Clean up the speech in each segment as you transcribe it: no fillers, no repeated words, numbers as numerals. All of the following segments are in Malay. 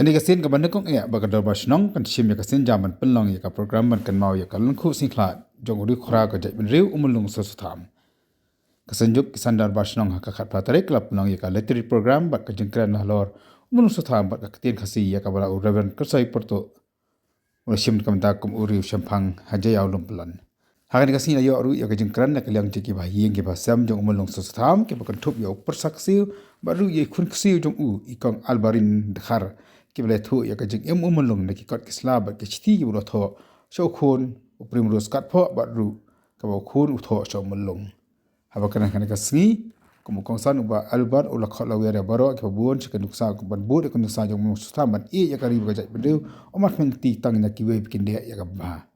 Ini kasin kaban nekong bagador basnong kan sim ya kasin zaman penlong ya ka program ban kan mau ya kan lengku singklat jong uri khura ka jai benriu umulung sosutham. Kasanjuk kisandar basnong ha ka khat patare klub penlong ya ka letri program bat ka jengkran halor umulung sosutham bat ka ketin khasi ya ka bala reverend kersai porto. Ura sim kam ta kum uri shampang hajai aulum pelan. Hakan kasin ayo ru ya ka jengkran na kaliang jiki ba yeng ke ba sam jong umulung sosutham ke bakan thup ya persaksi baru ye khun khasi jong u ikong albarin dekhar kibla thu ya ka jing umulung na ki kot kisla ba ke chiti ki bro tho sho khun uprim ros kat pho ba ru ka ba khun u tho sho mulung haba kana kana ka sngi kum kong san ba albar ula khol la ya baro ke buon chika nuksa ko ban bu de ko nuksa jong mu sta ban e ya ka ri ba jai bdu o mat men ti tang na ki we kin de ya ka ba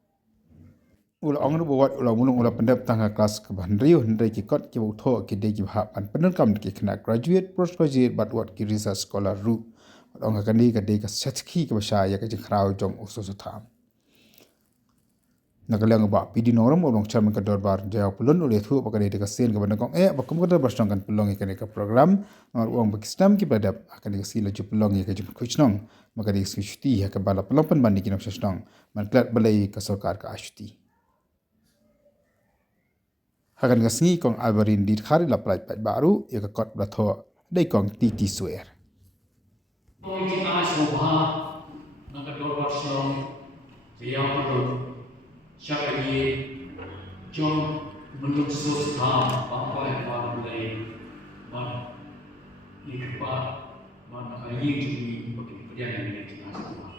ula ong ru bawat ula mulung ula pendap tanga kelas ke ban riu hendai ki kot ki bu tho ki de ki ha ban penan kam ki kena graduate postgraduate but what ki research scholar ru orang akan di kadai ka setki ke basha ya ka jingkrau jong usus tham nagalang ba pidi noram orang chairman ka dorbar jaya pulun ule thu ba kadai ka sen ka ban kong ba kum ka basang kan pelong ka ka program mar uang pakistan ki badap akan ka sila ju pelong ka jum kuchnong maka di skuti ya ka bala pelong pan bandi kinam sasnong man klat balai ka sarkar ka ashti hakan ka sngi kong albarin dit khari la plat baru ya ka kot blatho dai kong titi suer Kita semua nak dorbar song, dia perlu syakari jom menurut susah apa yang mulai man ikut man ayi jadi bagi perjalanan ini kita semua.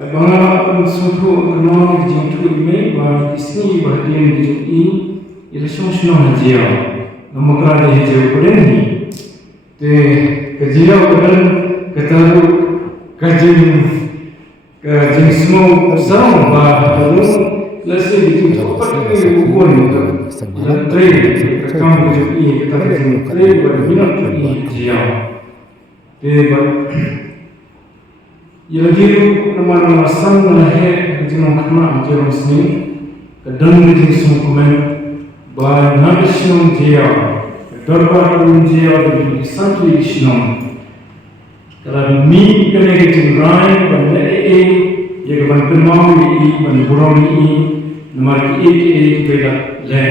Bangla suatu kenal jengtu ini bahawa isni bahagian jengtu ini itu semua dia, nama kerana dia berani, te kerja orang kataru kerja semua sama bahawa lasi itu apa yang bukan itu, trade kamu kerja ini kita kerja trade berbina ini dia, te yang dia nama sama he kerja nama kerja sini kadang kerja semua komen ba national dia dorbar dia di satu islam kalau mi kena kerja rai pada ya kan pemau ini ban burung ini nomor ini beda le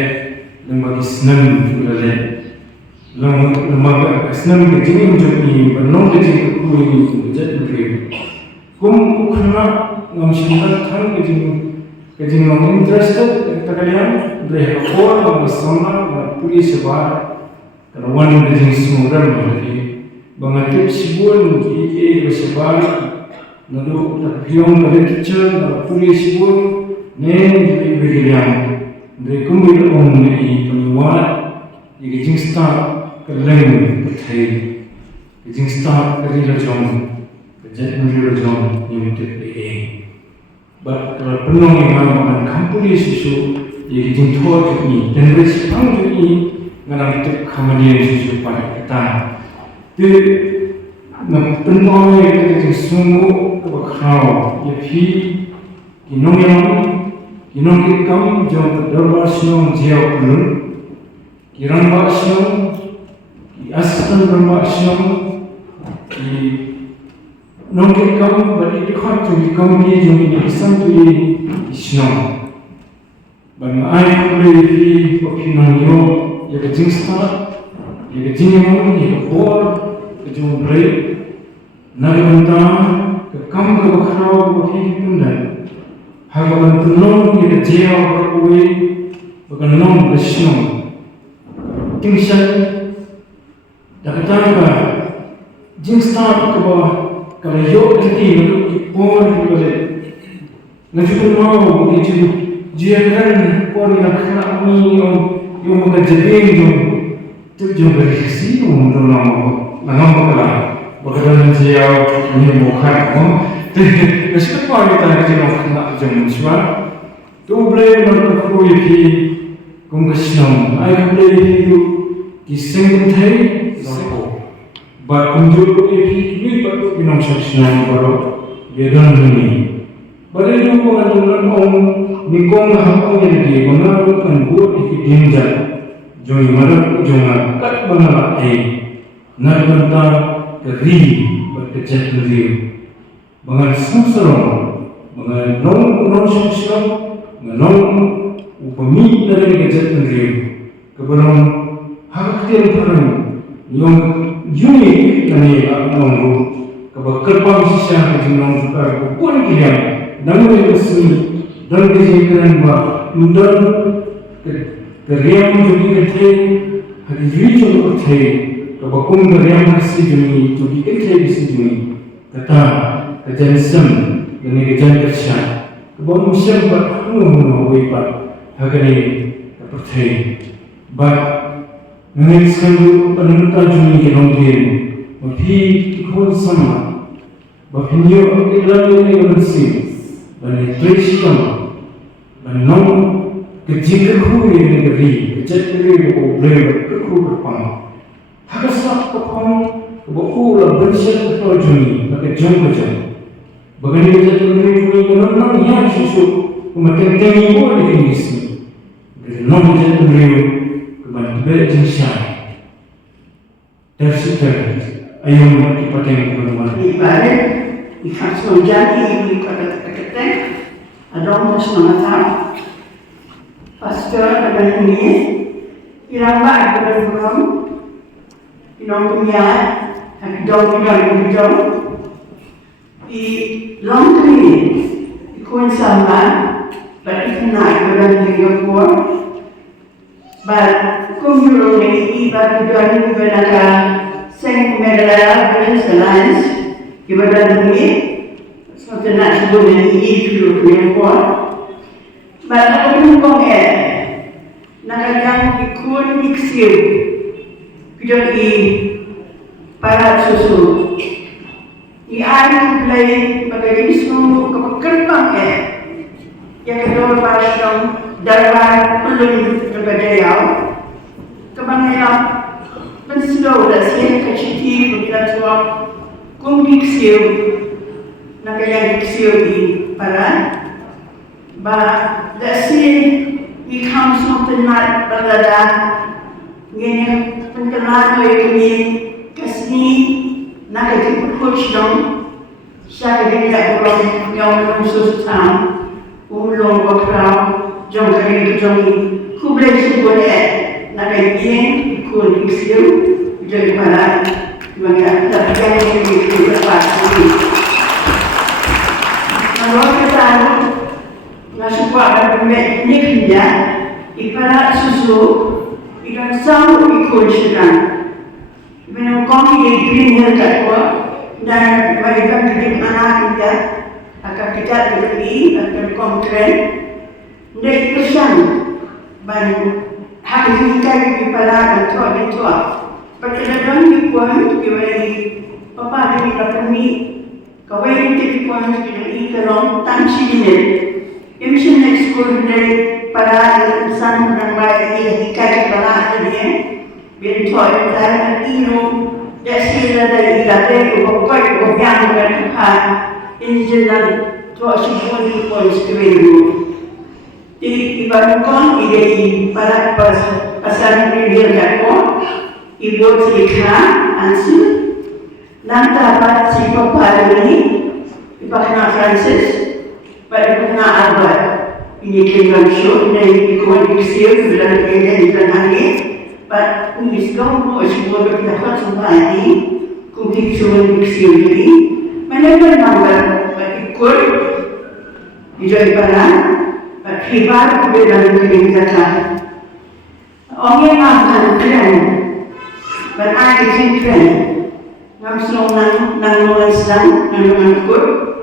nomor islam beda le nomor islam kerja ini jadi ban kerja itu ini jadi beda kum kena ngambil thang kerja ngomong interested kalian Mereka orang bersama polis sebar kerana wan dengan semua lagi bangatip sibun ki sebar lalu terhiung dari teacher polis sibun nen jadi beginian mereka mula ini penyuat jadi jingsta keleng betai jingsta kerja jom kerja jom yang terpilih kalau penuh yang mana polis itu jadi jengthor ini dan respon ini ngarang itu kemudian sesuatu kita. Jadi penuh yang semua kebahagiaan yafi kinong kita jauh dorbar senang jauh pun kirang senang asisten dorbar senang nong kita bagi dekat jadi kami jadi kesan tu senang. Bagi ayah beri opinion yo, ya kecing start, ya kecing yang ya kebor, kecing beri, nari mentang, kekam kebakarau beri tundan, hagalan tunong ya kecil berkuai, bagan nong bersiung, tingsan, dah kata jing start kebor, kalau yo kecil kebor boleh, ngajukun mau begitu. Jangan orang yang kena ni yang mengajar tu jom berisi untuk nama bakal bagaimana dia ni muka tu sekarang kita kerja nak jom cuma tu boleh menurutku ini kongsian ayah boleh itu kisah mentai unjuk ini baru minum sesuatu baru beran ini baru itu pengaduan nikong hamba jadi mengaruh kan buat ikut dinja jong malam jong kat bangala nak banta ri berkecat ri bangal samsarong bangal non samsarong non upami dari kecat ri keberon hak tiang parang yang unik kani nongru kebakar pamsisya kejunong tukar pun kiriam namun resmi dan dijadikan bah dan keriam juga kete hadi juga kete kebakum keriam hasil juni juga kete bisi juni kata kejansam dan kejan kerja kebam muslim berhubung wipat hagani kete bah mengiskan penentuan juni kenongin mapi ikut sama bahnya iklan ini bersih dan terisham dan non kecil kecil ini negeri kecil kecil boleh kecil berpang hakikat berpang berpula bersih atau juni pakai jom macam bagaimana kecil kecil ini non yang susu kemarin tinggi boleh diisi non kecil kecil kemarin berjenisah tersitar ayam kita tengok kemana ibarat ikhlas menjadi ibu kata-kata ada orang semangat pastor pada ini iramba pada orang inong punya hidung di long ini ikut sama berarti kena pada diri gua but kumpulan ini ibarat dua negara Saint Merla Prince Alliance ibarat ini suatu nak sebut ini dulu punya Bapak pun nakadang ikut iksiu kita para susu play bagai semua keperkembang yang kedua pasang darah belum berbeda kebanyakan penslow dah siapa kecil kita tua iksiu nakadang iksiu di para But becomes something like balada, ngene penkenalan ini kasih nak kita coach dong, saya dia orang yang khusus tam, ulung berkerau, jom kali jom kublai sebuah nak ini ikut iksiu jadi para bagaimana terjadi ini berapa ini. Kalau kita nasupa niknya ibarat susu ikan selalu ikut sedang ibarat kami yang green hill takwa dan mereka didik anak kita akan kita diberi akan konkret dan pesan dan hak kita ibarat tua perkenalan dipuan ibarat papa demi kami kawin dipuan di dalam tansi ini Emission School dari para insan yang baik ini dikai para ahli bentuk dan inu dasar dari ibadah bukan bukan bertuhan injilan tua sifuni polis kewinu di ibaratkan ide para pasar media jakko ibu cerita ansu nanti dapat si papa ini ibaratnya Francis pada kena abad ini kena show ini ikut iksir bulan ini bulan hari but ini sekarang semua berkata semua ini kumpulan semua iksir ini mana nampak ikut dijadi barang hebat kebenaran kita orang yang akan keren berada di keren langsung nang Islam nang ikut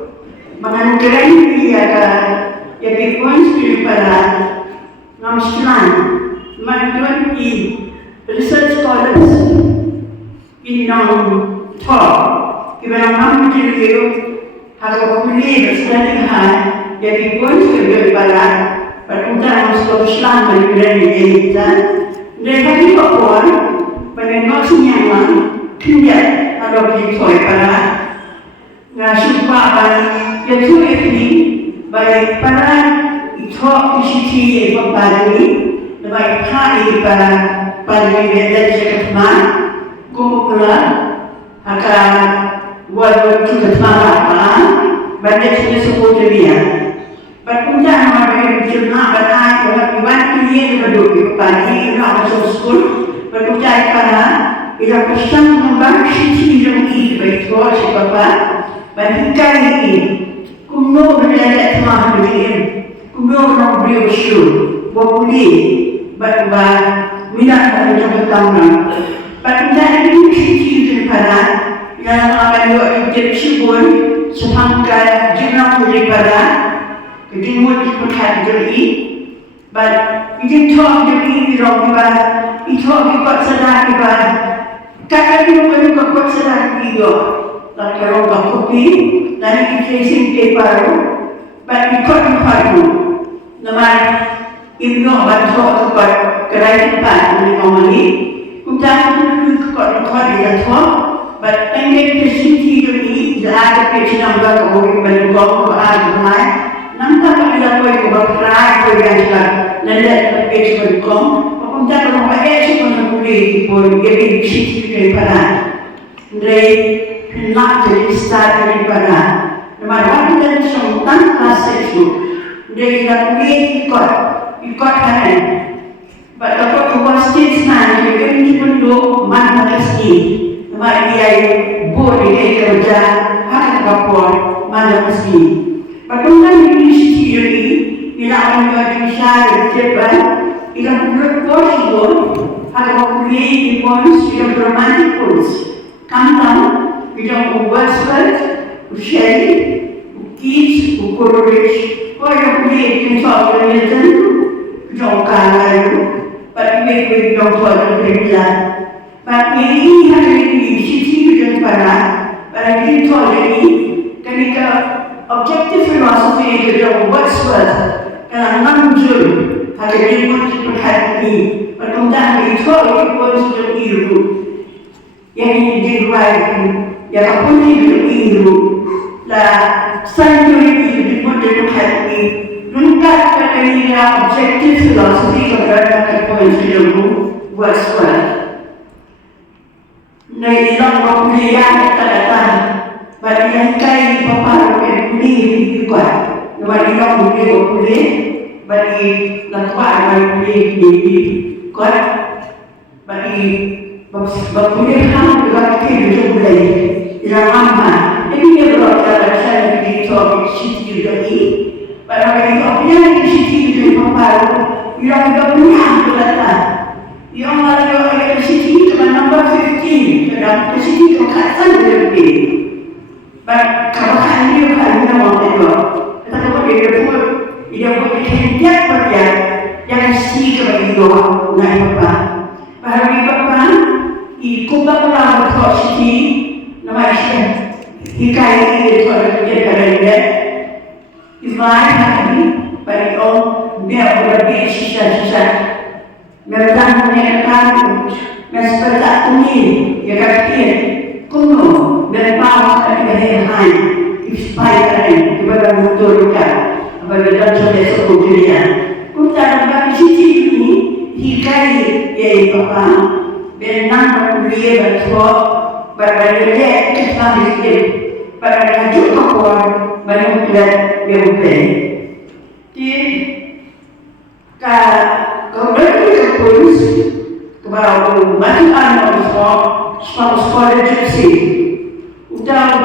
Mengenai dia yang dikuasai para Islam, mengenai research scholars in non-talk, kita nak menjadi harga populer study high yang dikuasai para pertukaran Islam mengenai kita. Mereka juga puan mengenai senyaman kerja atau dikuasai para nasumpahan Yaitu ini baik para itu isiti yang berbagi, baik hari para Parliament Jakarta, kumpulan akan buat juga semangat, banyak sebut dia. Berpunca nama berjumlah banyak orang iwan ini berdua pagi orang masuk sekolah berpunca pada ia pesan membangun sisi yang ini betul sebab bagi ini kumno berada semua begini kumno orang beliau syur boleh berubah minat pada jabatan berpunca ini sisi daripada yang akan diucap syukur semangka jenama daripada we didn't want to put category, but we didn't talk to me, he told me what's a lack kakak when you got what's a lack like a rock copy, then he facing paper, but we couldn't find you. No matter if you know what talk about correct path normally, got recorded at all, but I made the city to me, the application number of when you go to add nampak kita kau berperan kau yang sudah nanti page berkom, pemuda kalau pakai sih mana boleh boleh jadi sisi daripada, dari nak jadi start daripada, nama orang dan semua kelas itu, dari nak boleh ikut kan, but kalau kau stage mana jadi cuma dua mana lagi, nama dia boleh dia kerja, hak kapor mana lagi. Patungan Universiti ini ialah organisasi terbaik yang berpotensi agar kuliah di bonus yang bermanfaat bonus. Kantor bidang Wordsworth, Shelley, Keats, Coleridge, yang kuliah di Southampton, bidang Carlyle, bidang Tolkien. Bagi ini hari ini Universiti bidang para bidang ini ketika objective philosophy of Wordsworth and Manjul had a good perhati, but on that we told it was the Iru. Yet he did write, yet a political Iru, the scientific Iru, what they perhati, look at the objective philosophy of the points of Wordsworth. Nailang pemilihan kata-kata bagi yang kaya paparu yang boleh juga, bagi yang boleh bagi lakukan bagi boleh kuat, bagi boleh ham juga kita boleh yang apa? Ini dia berada dalam di topik sisi ini. Bagi topik sisi ini paparu yang boleh berada, yang ada sisi nombor 15 dalam sisi kekasih lebih. But kalau hari ini hari ini mau itu, kita kalau dia buat kerja kerja yang sih kepada itu naik apa? Bahagian apa? Ikut apa posisi nama Islam. Hikayat ini kalau dia kerja, Ismail hari bagi orang dia berbeda sisa-sisa. Mereka menyatakan mesperta ini ya kaki kuno. Dan bawa kepada hari inspire kepada motorika kepada dalam suatu dunia. Kita dalam sisi ini hikayat yang apa? Benang kuliah betul, berbeda kita miskin, berbeda juga kuat, berbeda yang berbeda. Jadi kalau kita polis kepada macam orang sekolah gypsy. Udah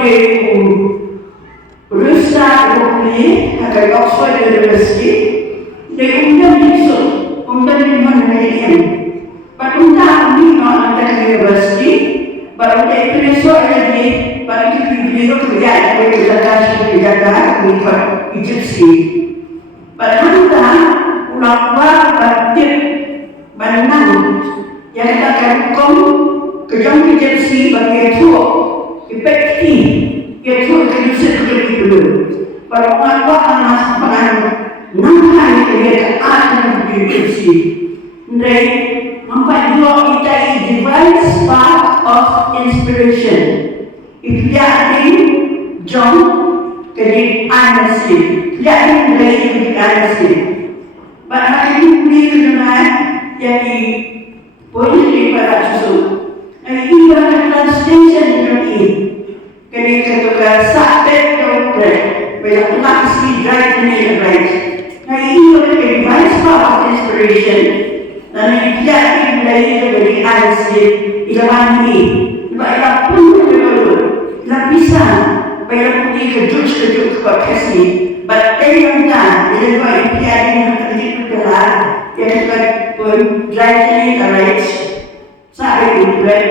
berusaha kuliah agar Oxford University dari undang di mana ini. Pada undang di mana University, baru dia penulis lagi, baru dia kerja di Jakarta di Egypsi. Pada undang ulama bertip banyak yang akan kerjaan Egypsi bagi itu. Effective, yaitu kejujuran dulu. Pada waktu anak nampak dia akan berdiskusi. Dari membuat dua kita device part of inspiration. If dia ada John, jadi honesty. Dia ada dari honesty. Pada hari ini dengan jadi Polisi para susu. Iba na translation ini. Kini ketika sakit dokter, bila laksi drive ni right. Iba na advice power of inspiration. Dan ia lagi dari asli ilawan ini. Bila pun bila bisa, bila pergi kejuk kasih. But every time, bila ia yang terjadi kelar, ia pun drive ni right. Saya bukan,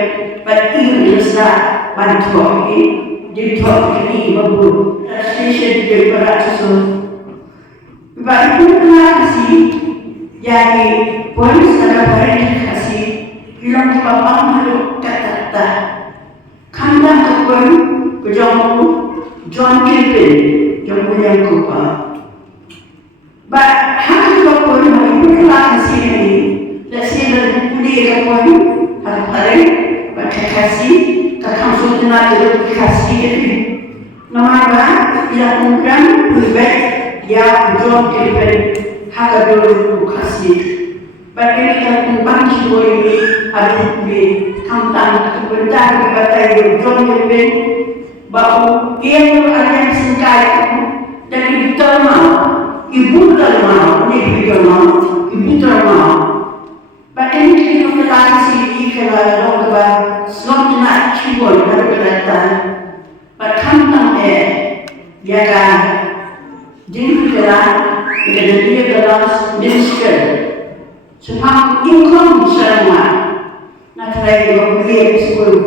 but ini besar bantuan ini mampu translation dari para susun. Baik kasih, jadi polis ada barang kasih, bilang bapak malu kata kandang kebun kejamu John Kilpin, yang punya kupa. But hak kebun malu kasih ini, dasar kuliah kebun. Hari berkasih, kakak sudah berkasih itu. Nama yang program berbaik yang John Kilpin hak berkasih. Bagi yang bangsa ini ada di kampung kebenaran kepada John Kilpin bahawa ia ada sengkai dan ibu terma, ibu terma. Bagi kita kasih kalau kita selalu nak cuba dari kerajaan, berkantang jaga jingkrak kita dalam minister, sebab income semua nak try boleh sebut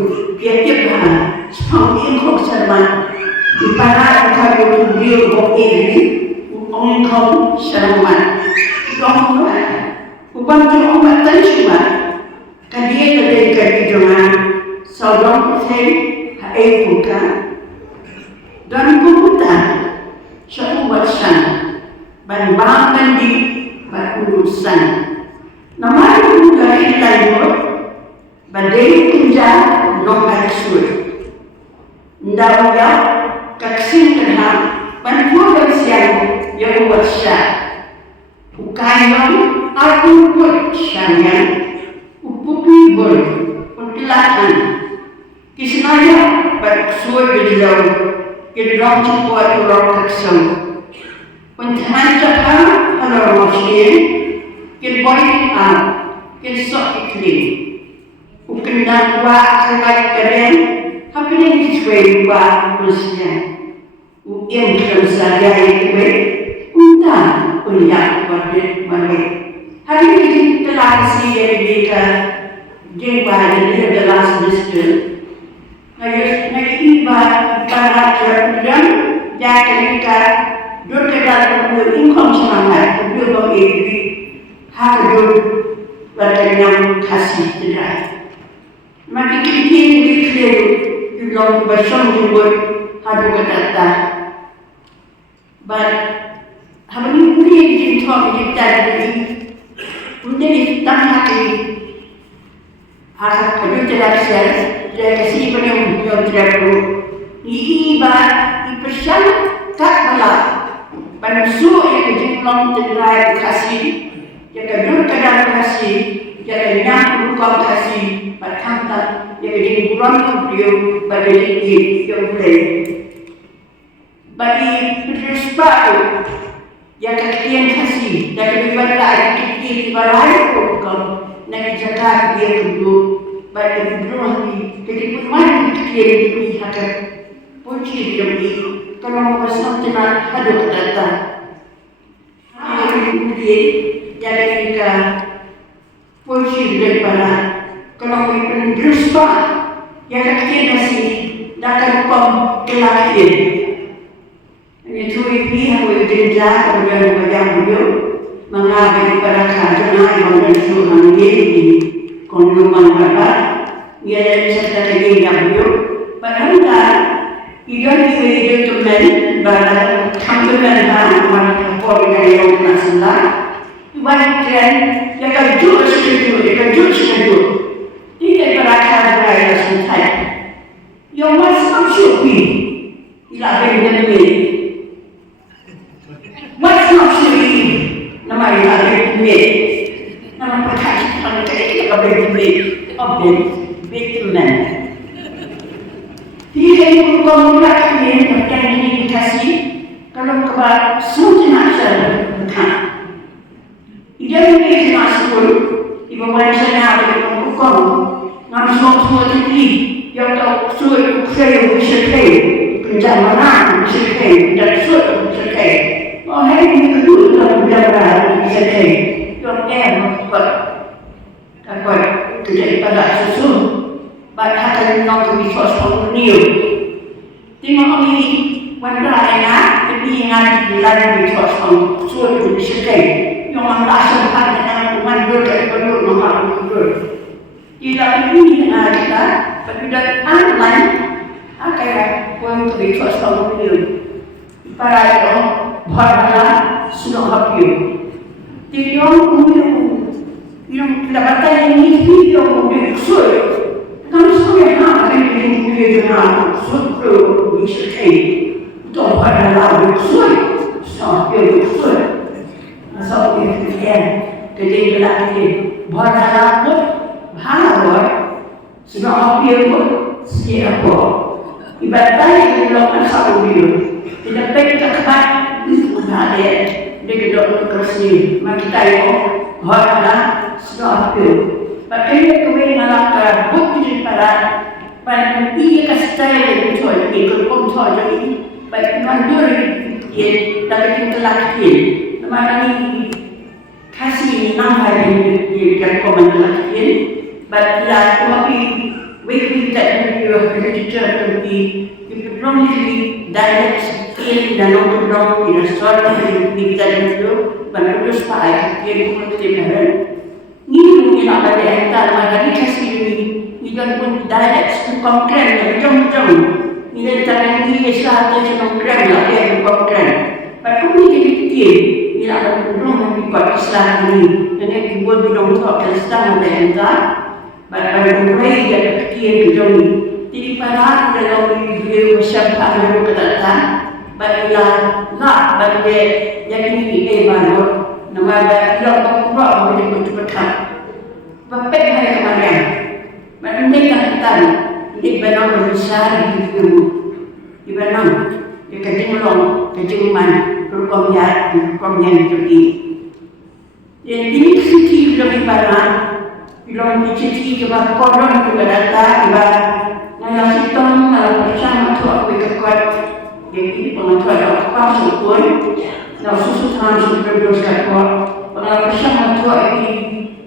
tiap hari, sebab income semua ibarat kalau dia boleh income semua, bukan cuma tercuma. Kadia dari kerjaan, seorang persen bukan dan kemudian sebuah bangun di urusan. Nama itu dari lain, badai kerja lokal sulit. Ndawya kaksin kerja bantuan siang yang bersah. Bukan aku pun sayang. Upupi bol, untilakan. Kisnaya bersuai berjalan, kerjaan cepat orang kesan. Untahan cepat kalau masih, kerboy kesok iklim. Ukendang wa kelak keren, tapi yang sesuai wa manusia. Yang kerja itu, untan punya balik. Hari ini telah kasih mereka jengkau dari dalam minister. Iba para kerajaan jadi mereka dua dalam income semangat dua bagi hak dua yang kasih tidak. Maka kita ini belum bersama dengan hadu kata. But hari ini kita jadi Untuk hati akan berjalan dari kasih penuh yang terlalu iba ipersyal tak malah panusu yang jumlah terlalu kasih yang kedua kadang kasih yang yang bukan kasih berkata yang jadi kurang beliau bagi yang boleh bagi bersesuatu yang kekinian kasih dari ibadah kita ibadah hukum nak jaga dia dulu bagi beruang ni jadi pun kekinian ini hakat punci dia ini kalau bersama dengan hadu kata kemudian jadi kita punci daripada kalau pun berusaha yang kekinian kasih dapat hukum kelahiran. Itu yang bekerja kepada yang beliau mengambil pada kerajaan yang bersuara ini konduman bapak ia serta lagi yang beliau pada ia itu men pada kampuran dan orang yang nasional ibaratkan yang kejut tidak berakar beraya santai yang masih syukur ilahi demi What's not to be? Nama ilahi demi nama perkara Victimnya. Dia itu komunikasi yang dikasih kalau kepada semua masyarakat bukan. Dia ini masuk ibu manusia ada di hukum, nggak semua jadi yang tahu sulit saya bisa kaya, penjamanan bisa kaya, dan sulit bisa kaya. Oh hari ini kedua dalam penjamanan bisa kaya, yang dapat terjadi pada susun. Pada hari nak biswas pengundi. Tengok ini wanda ayah, tapi ingat bilang biswas peng suatu disekai. Yang mana sempat dengan mandur dari mandur nomor mandur. Tidak ini kita, tapi dari online akan untuk biswas pengundi. Para itu bahwa sudah habis. Tiada yang tidak bertanya ini video mungkin sulit. Kami semua akan menjadi orang suku miskin. Untuk adalah sulit, sampai sulit. Masa itu jadi lagi bahasa pun bahasa sudah hampir pun siapa. Ibaratnya kalau asal dia tidak perlu kebat ada dia kedok kersi. Maka kita bahasa sudah hampir. Pakainya kami malakar bukti para iya kasih itu ikut kontrol jadi baik mandur ya tapi kita laki nama ini kasih nama ini yang komen laki baik tapi we that you are literature to be predominantly dialect in dan untuk dong di restoran di kita itu baru terus pakai yang kemudian ni mungkin ada antara magari kasih ni dan pun dialect tu konkret jom ni dan cara ni esah tu konkret lah yang konkret. Pada ni kita ni ada belum di Pakistan ni dan yang dibuat di dalam Pakistan ada entah pada mulai dia fikir jom ni. Jadi para dalam video siapa yang berkata baiklah bagi yang ini baru. Nama dia orang boleh bercakap. Bapak hari kemarin, mereka kata di benang besar di benang di kejimuan berkomnya jadi. Jadi ini sisi lebih parah. Belum dicicil juga koron juga datang juga nggak hitung kalau bersama tu aku ikut jadi pengetahuan apa syukur. Now, susu tangan berdos kakak, pengalaman bersama tua ini,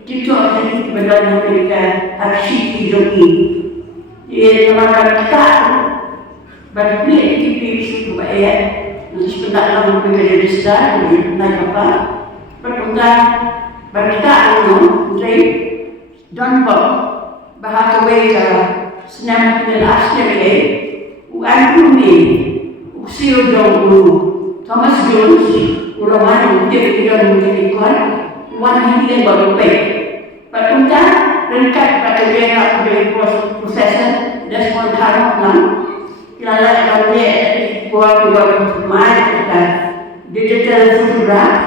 kita ini benar memberikan aksi hidup ini. Ia nama kita, berbeli aktivitas kebaya, sebentar lama bekerja di besar, naik apa, bertunggang, berkita jadi, dan bahasa wega, senang dengan asli, uang bumi, usia jauh. Thomas Jones, ulama dia menjadi kuat, wanita yang baru baik. Pertama, ringkat pada dia menjadi prosesor Desmond Tutu. Lalu kalau dia buat dan digital photograph,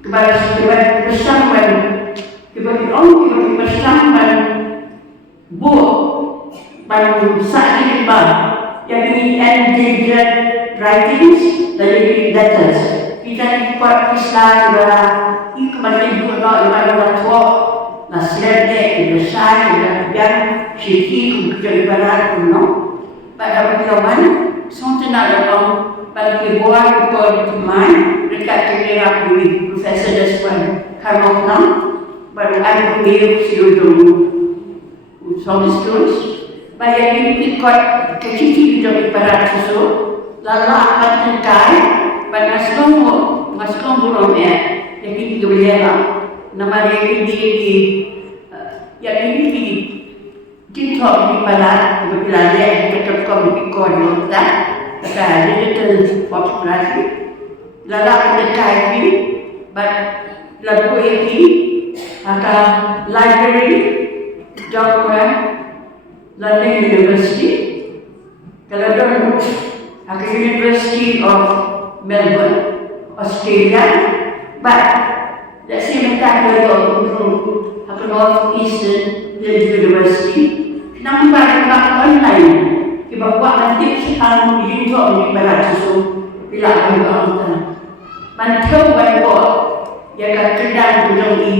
kepada bersama bersama buat pada saat ini yang ini endangered writings dari letters. Kita buat kisah bahwa ini kembali juga kepada tua, nasihatnya besar dan syirki kemudian ibarat kuno. Pada zaman sontenar dalam bagi buat teman dekat kira kira Profesor Desmond Karmokna baru ada beliau siudung solistus. Bayar ini ikut kecil dari para susu, lalu akan terkai pada masuk burungnya, jadi tiga beliau nama dia yang ini di TikTok di pada kebetulan dia terkau di koordinat, ada digital fotografi, lalu akan terkai ini, lalu ini akan library, document. London University, Caledon, University of Melbourne, Australia, but the same tak ada aku Northeastern University. Kenapa tak online? Kita buat nanti sekarang di YouTube ni pada susu bila aku orang mantau buat dia akan kedai gudang ini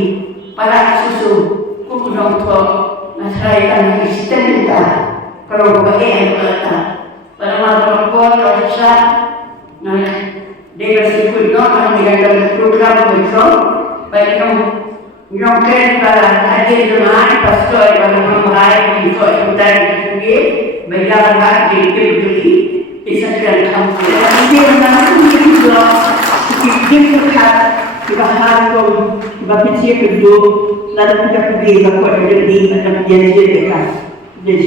pada susu gudang tu masyarakat sistem kita kalau bukan yang kita pada malam kalau susah nah dia bersifat nak menjaga program betul baik yang keren pada hadir dengan pastor pada memulai untuk ikutan juga berjalan di kebeli disediakan kampus. Dia mengaku juga kita dekat bahagian bapaknya kedua lalu kita pergi bapak dari ada perjanjian dekat. Jadi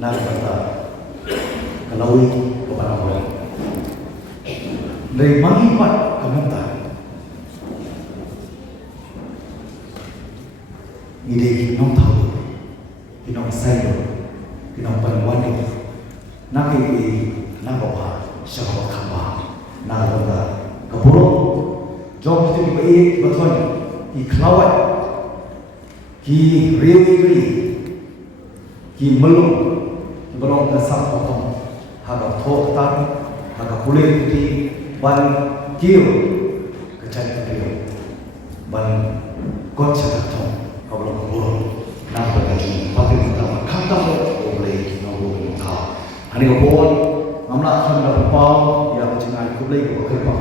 na kata kalawi kepada orang dari mangipat kementar ide kinong tahu kinong sayo kinong panwani na kiki na bawa siapa kamba na kata kapuro jom itu dibaik betul ki kelawat ki rewi ki melung ki belong kesap potong haga thok tan haga kulit putih ban kiu kecai kiu ban kot catat thong kau belong burung nak bergaji pati kita kata boleh nongol thau hari kebon ngamla akan dapat pau yang cengai kublai ke kerpa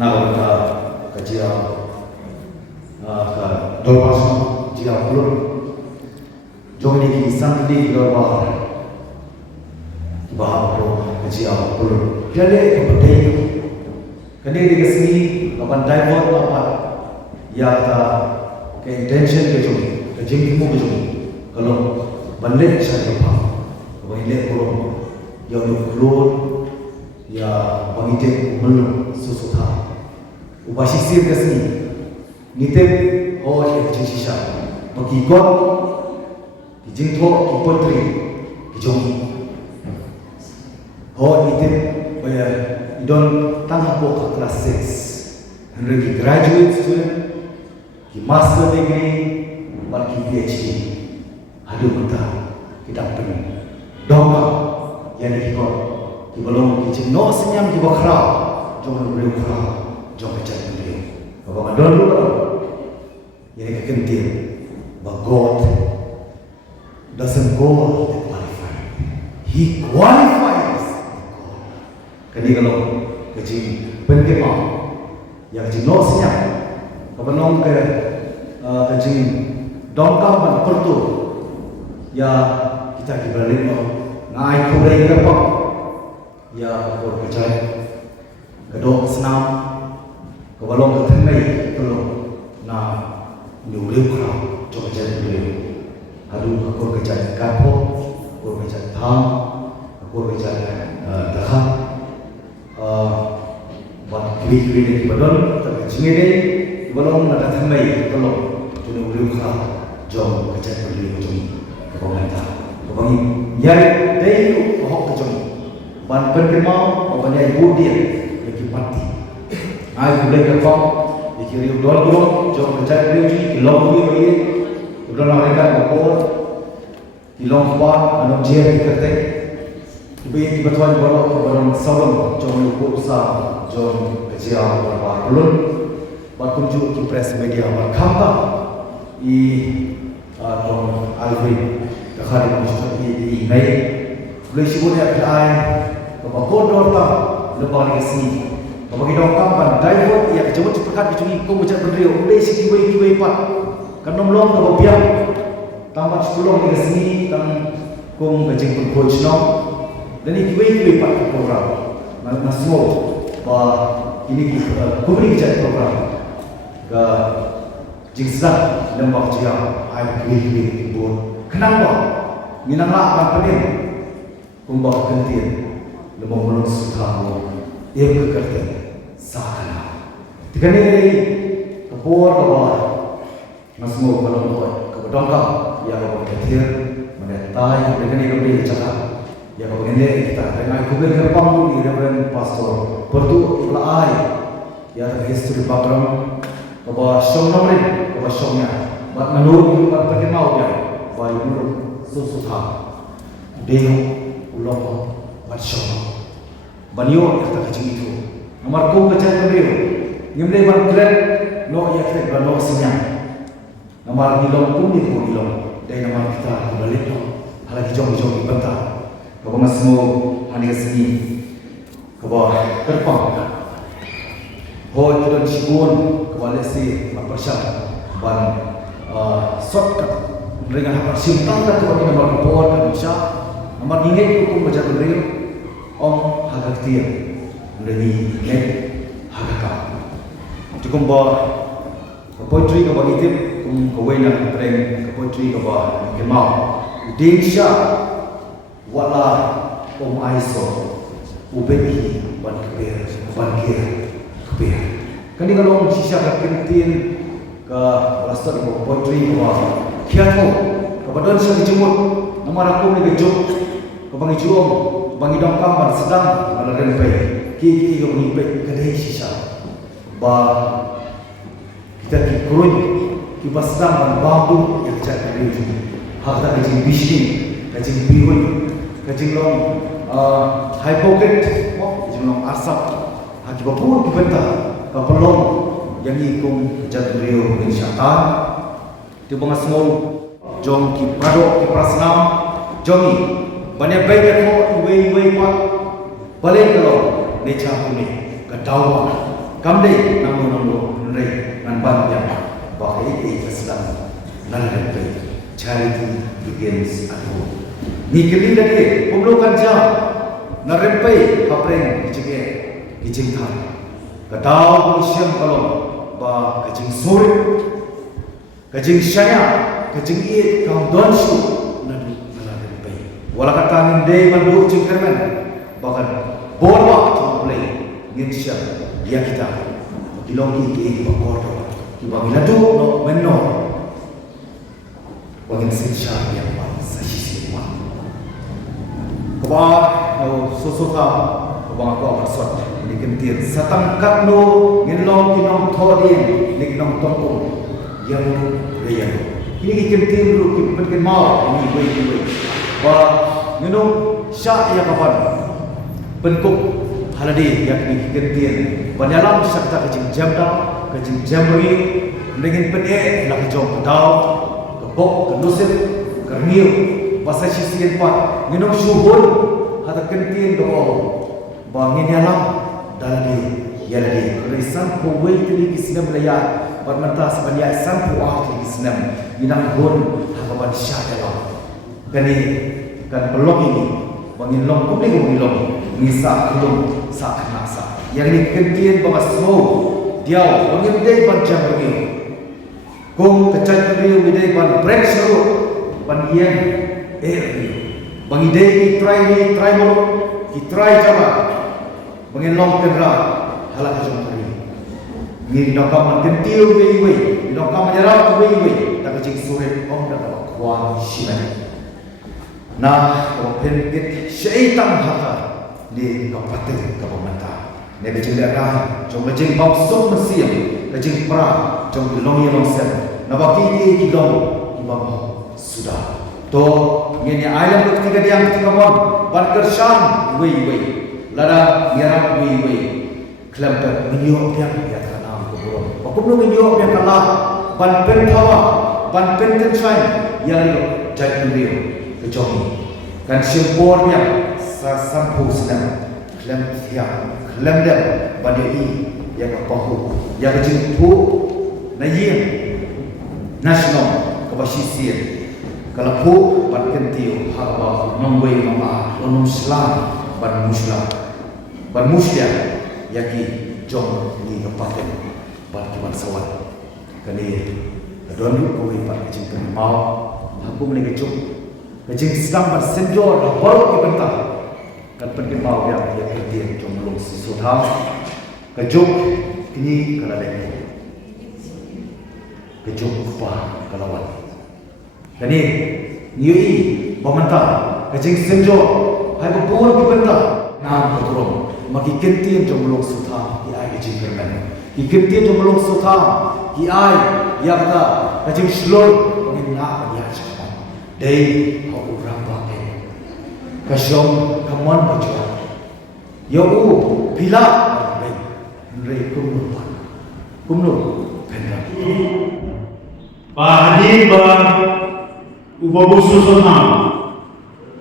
nak kita kajian ke dorpas jia burung jom ni kisah di dorpas bahawa kajian burung jadi kepenting kini di sini kapan divert apa ya ta ke intention ke jom ke jingmu ke jom kalau balik saya apa kalau ini kurang yang keluar ya bangite belum susah ubah sisir ke sini nitip oh ya sisa bagi god dijingto kipotri kijomi oh nitip bayar idon tangah po kelas 6 henry graduate student ki master degree dan ki PhD hadu kita perlu dongka yang dikot ki belum ki cino senyam ki bakra jom beliau kra jom cari beliau bapa mandor dulu yang kekentir but God doesn't go to qualify he qualifies kini kalau kecil penkemau yang cino senyam kebenong ke kecil dongkam dan pertu ya kita dibalik ngai kurai kerpa ya kor kecai kedok senam kebalong ketenai tolong na nyuliu kerap coba jadi beliau adu kor kecai kapo kor kecai tham kor kecai dakhat buat kiri ni badon tapi jingene kebalong na ketenai tolong nyuliu kerap jom kecai beliau jom kebangan kebangi yari dayu kohok kecong ban penkemau bapanya ibu dia yang mati ai boleh kekong dikiri dol dol jom kecai beliau ji kilong beliau ini udah mereka ngopor kilong kuat anu jer dikerte ibu batuan barang salam jom lupa usah jom kecil berapa belum berkunjung ke press media berkata i jom alvin kali mustahil di naik boleh sebutnya kedai kebawa dorta lepas di sini kebawa kita kampan divert ya kejauhan cepat kecungi kau macam berdiri boleh si kiwai pat kan nomlong kebawa biar tambah 10 di sini tang kau kecing pun coach no dan ini kiwai pat program nasmo bah ini kubri kecil program ke jingsa lembak jia ai kiwai pun kenapa minanglah akan pening kumbah kentir lemah mulung sutamu ia kekerti sakana tikani ini kepor bawah nasmu balong toy kebedongka ia kau kentir menetai tikani kembali cakap ia kau kentir kita dengan kubur kerpang di Reverend Pastor pertu pelai ia tak history background kau show nomor kau shownya buat menurut buat perkenal dia bayi belum susah dia ulong macam banyo kata kecil itu nomor kau kecil beliau yang boleh bangkret no ya kita no senyap nomor dilong pun dilong dari nomor kita kembali no hal hijau di bentar kau semua hari kesini kau terpang oh itu dan sibun kembali si mempersiap ban shortcut dengan apa simpang dan kepada nomor kupon dan bisa nomor ingin hukum baca beliau om hagak tiang dari net hagak kau cukup bah poetry kau bagi tip kau wena trend poetry kau bah kemau Dingsha wala aiso ubedi ban kebir kani kalau sisa kentin ke rasa ibu potri bahwa kiatu kepada saya dijemput nama aku ni kejuk ke bangi juom bangi dongkam ban sedang melakukan pay ki ke bangi pay kedai sisa ba kita kurun kita sedang ban bambu yang cakap ni harta kajing bising kajing bihun kajing long high pocket kajing long asap haki bapun kibenta kapelong yang ikung jatuh rio dengan syaitan di bangga semua jom ki prado ki prasnam jomi banyak baik ko iwe pat balik kalau neca kuni kadawa kamde namu nrei nan ban yang bahai sedang nalar baik charity begins at home ni kini lagi pemulukan jam narempai hapreng kicing thang kadau siang kalau ba kacing sore kacing syaya kacing it kau donsu nadu narempai wala kata ninde bandu cingkermen bahkan borwa boleh ngin ya kita dilongi ke bakodo kiba miladu no menno wagin sinsya yang sa sisi wa kaba no sosota kaba ko amasot ni kentir satangkat no ngilong kinong thodin ni kinong tongko yang reyan ini kentir lu kin mau ni we wa nginong sya ya kapan penkuk haladi yang ni kentir banyalam sakta kajing jamda kajing jamri dengan pede nak jom tau bok kendusir kerniu bahasa sisian pat minum suhun hata kentin do bangin yalam daladi yaladi risan ko wei tili kisnam laya parmanta sabanya san ko ah kisnam inang gon hakaban syadala kani kan belum ini bangin long publik ngilong ngisa kulum sa kanasa yang ni kentin bagasmo diaw bangin dei pancam begini kung kecak beliau idai ban break seru ban ian bang idai try mo ki try jama bangin long kendra halak jom kali ni nakam gentil we nakam jarap we tak cing sore om dak kwa siman nah open gate syaitan haka di kabupaten Kabamanta ne bejela rai jom jing bau sok mesiam kajing pra jom long yang sen nabaki ki dong ibang sudah to ngene island ketika dia ketika mon ban kershan we lada yarap we kelampa minyo piang ya tanam ko bro aku belum minyo piang kala ban pen thawa ban pen tension yang jat video ke jomi kan simpor yang sa sampu sedang kelam tiang kelam dia badai yang pahu yang jimpu na yin nasional kapasisian kalau pu ban kentiu haba nongwei mama onum slam ban muslia yaki jom ni kapaten ban kiban sawat kani don ko wi ban kecing mau aku meni kecing sedang ban senjor baru kibenta kan pergi mau ya dia jom long sisotha kejuk kini kala dek kejuk kupa kalawan kani niui pamanta kajing senjo hai bapur kibenta nam kotrong maki kentin jomlong sutha ki ai kajing kerman ki kentin jomlong sutha ki ai yakta kajing shlor ngin na ya chama dei ho uramba ke kashom kamon bajwa yo pila bai rei kumno pendra Bahadi ba ubabusu sona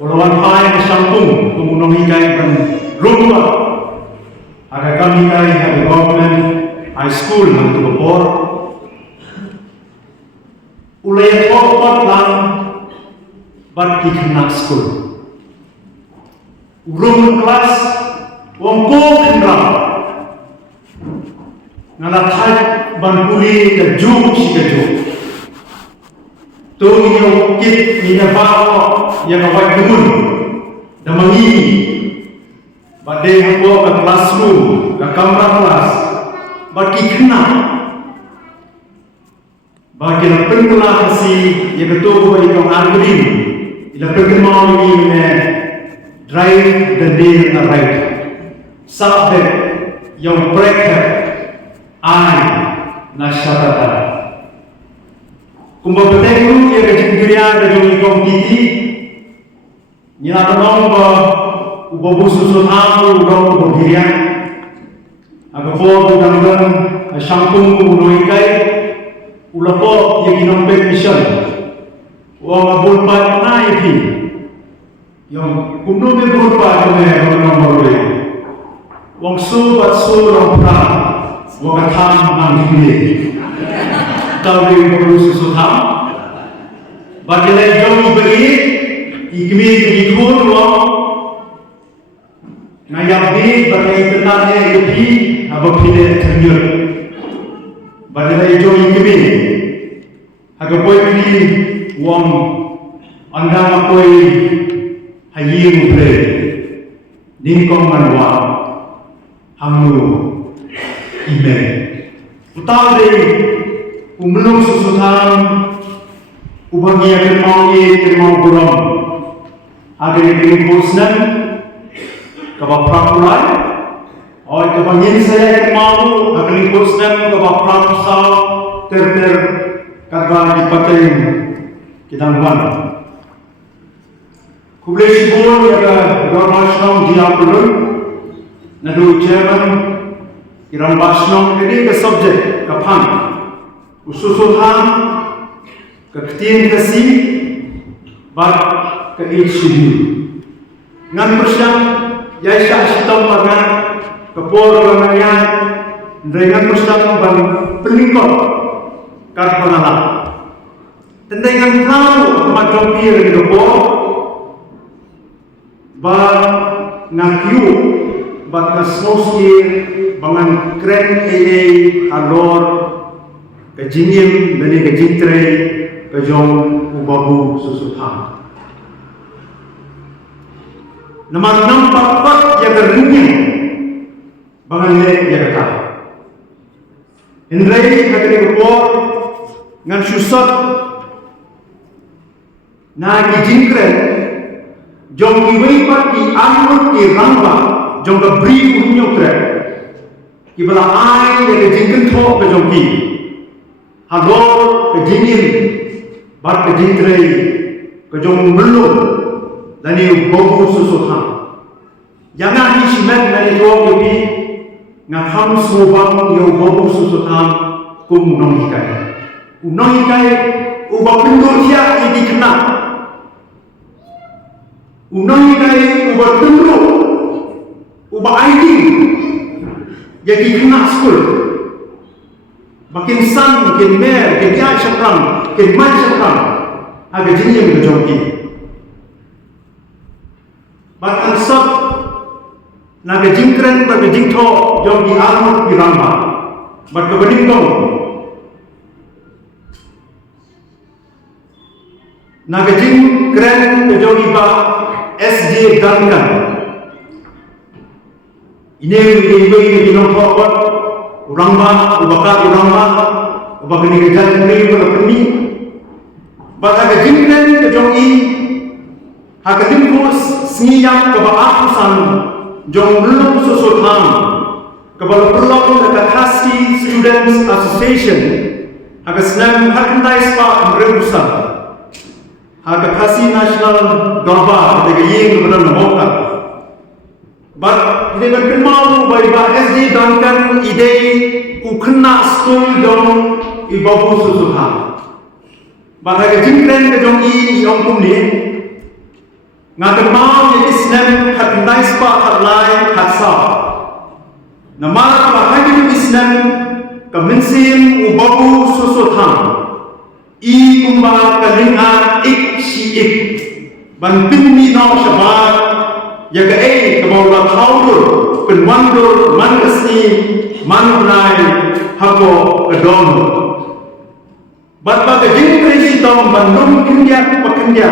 orang pai bersambung kemunong hikai pen rumba ada kami hikai ada government high school nang tu bor ulai pot lang bar kiknak school room class wong ko kendra ngalathai ban puli ke ju si ke ju tu yang kit ni nampak yang awak demun dan mengi badai hampa ke classroom ke kamera kelas bagi kena bagi nak pengelah kasi yang betul bagi kau angin ila pengemau ini drive the day in the right subject yang break ai nasyatata kumba betul ia kejengkeria dari kau kiti nyata nomba ubabu susun aku dong berkirian agak for bukan shampoo unoikai ulapo yang inompek mission wong abulpat naipi yang kumno be bulpat me nomor le wong su rong pra wong atam nang dile tawi bolu susutham bagilai jom beri ikmi ikut wong ngayabi bagai tenangnya lebih apa pilih terjun badai jom ikmi agak boy pilih wong anda makoi hayim play ningkong manwa hamu email utau dei umlung susutan ubangia kemau buram ada yang posnan kaba prakulai oi kaba ngin saya kemau akan posnan kaba prakusal ter kaba dipakai kita mana kublai sibur ya gormasnom diapulun nadu chairman iram basnom ini ke subjek kapan ususulhan keketian kasih bak ke schedule ngan persiang ya syah sitam magan kepor ramanya dengan persiang ban peningkot kat pengalam tendengan tahu macam dia di kepor ba ngakiu bat ngasnoski bangan kren alor kejingim dari kejintre kejong ubabu susuthan nama nampak ya kerdunya bangan le ya kata Indrai kata kepor ngan susat na kejingkre jong iwei pat ki amut ki ramba jong ka bri unyokre ki bala ai ya kejingken tho ke jong ki Hador kejingin bat kejingtre kejong belum dan ini bogu susuhan jangan isimet dari tuang lebih ngakam subang yang bogu susuhan kum unongikai ubah pendur siap ini kena unongikai ubah pendur ubah ID jadi kena skul makin san, makin mer, makin dia syakram, makin man syakram agak jenis yang berjongki bahkan sab naga jingkren, naga jingto jongki almut biramba bahkan beningkong naga jingkren jongki ba SJ Duncan ini yang dinompok urangba ubaka ubaka ni kejan ni pada peni bata ke jingren ke jongi hakadim ko siyam ke baakusan jong belum susulhan ke belum ke Khasi Students Association haka senam hakandai spa merebusan haka Khasi National Garba ke yeng benar naboka but dia berkenal bahawa SD Duncan ide ukna school dong ibabu susuhan. Bahawa jingkren ke dong yang kumni ngatak mau jadi Islam hat nice pa hat lain hat sa. Nama bahawa itu Islam kemensim ubabu susuhan. I kumba kalinga ik si ik ban pinni nau syabat ya ke kemauan taur penwandur manasni manunai hako kedom Bat baga jing presi tong bandung kindia pakindia.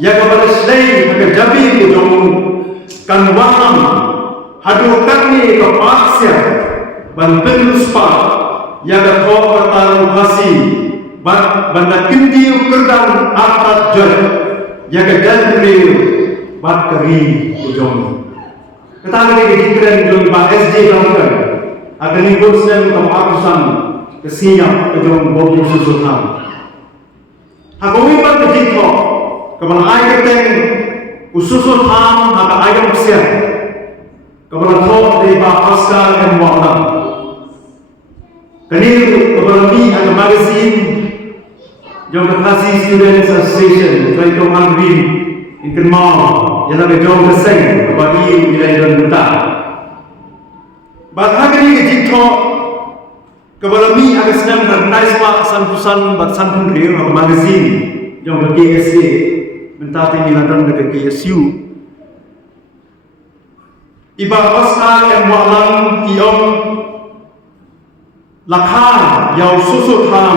Ya kabalas lay agar jabi ke jong kan wangam hadu kani ke pasya ban penuspa ya ga ko kataru hasi bat banda kindi kerdan atat joy ya ga dalri bat kari ke jong kata ke dikren jong ba SJ dongkan agar ni kursen kam akusan kesinya ke jong bobu susutan hagowi bat dikho kabala ay keteng ususul ham haka ayam sia kabala tho de ba Oscar and Wanda kani kabala ni ada magazine jom Kasi Students Association try to angry in Kenmau yana ke jom keseng bagi nilai dan buta bat hagani ke jitho kabala mi aga senang recognize pa sanpusan bat sanpun reu haka magazine jom ke KSA mentati minatan dekat KSU iba Oscar yang walang iong lakha yau susut ham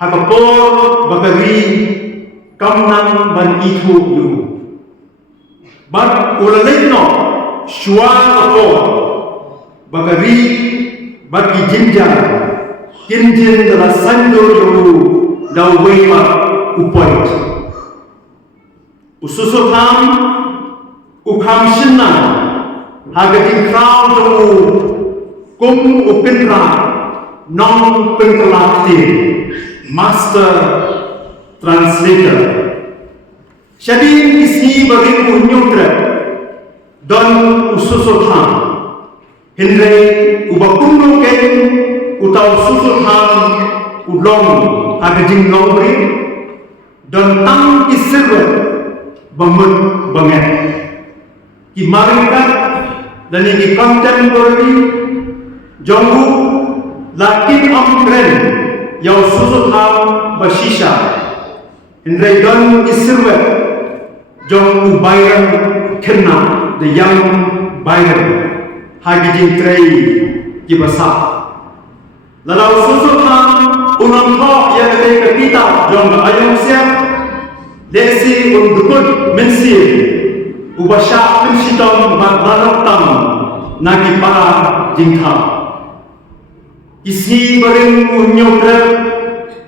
hakapor bagari kamnang ban itu yu bat ulaleno shua ako bagari bagi jinjar kinjin dalam sandur yu dawema upoit ususut ham ukham shinna hagating kraw tu kum upinra non pinkalati master translator shadin isi bagi unyutra don ususut ham hindre ubakunno ken utau ususut ham udlong hagating longri don tang isirwe bangun banget ki maringkat dan ini contemporary jonggu lakin amkren yau susut ham basisha hindrai don isirwe jonggu bayram kena the young bayram hagijin trei ki basa lalau susut ham unang tho ya ketika kita jonggu ayam siap lesi undukut mensir ubasha mensitom badlanoktam nagi para jingka isi bering unyokre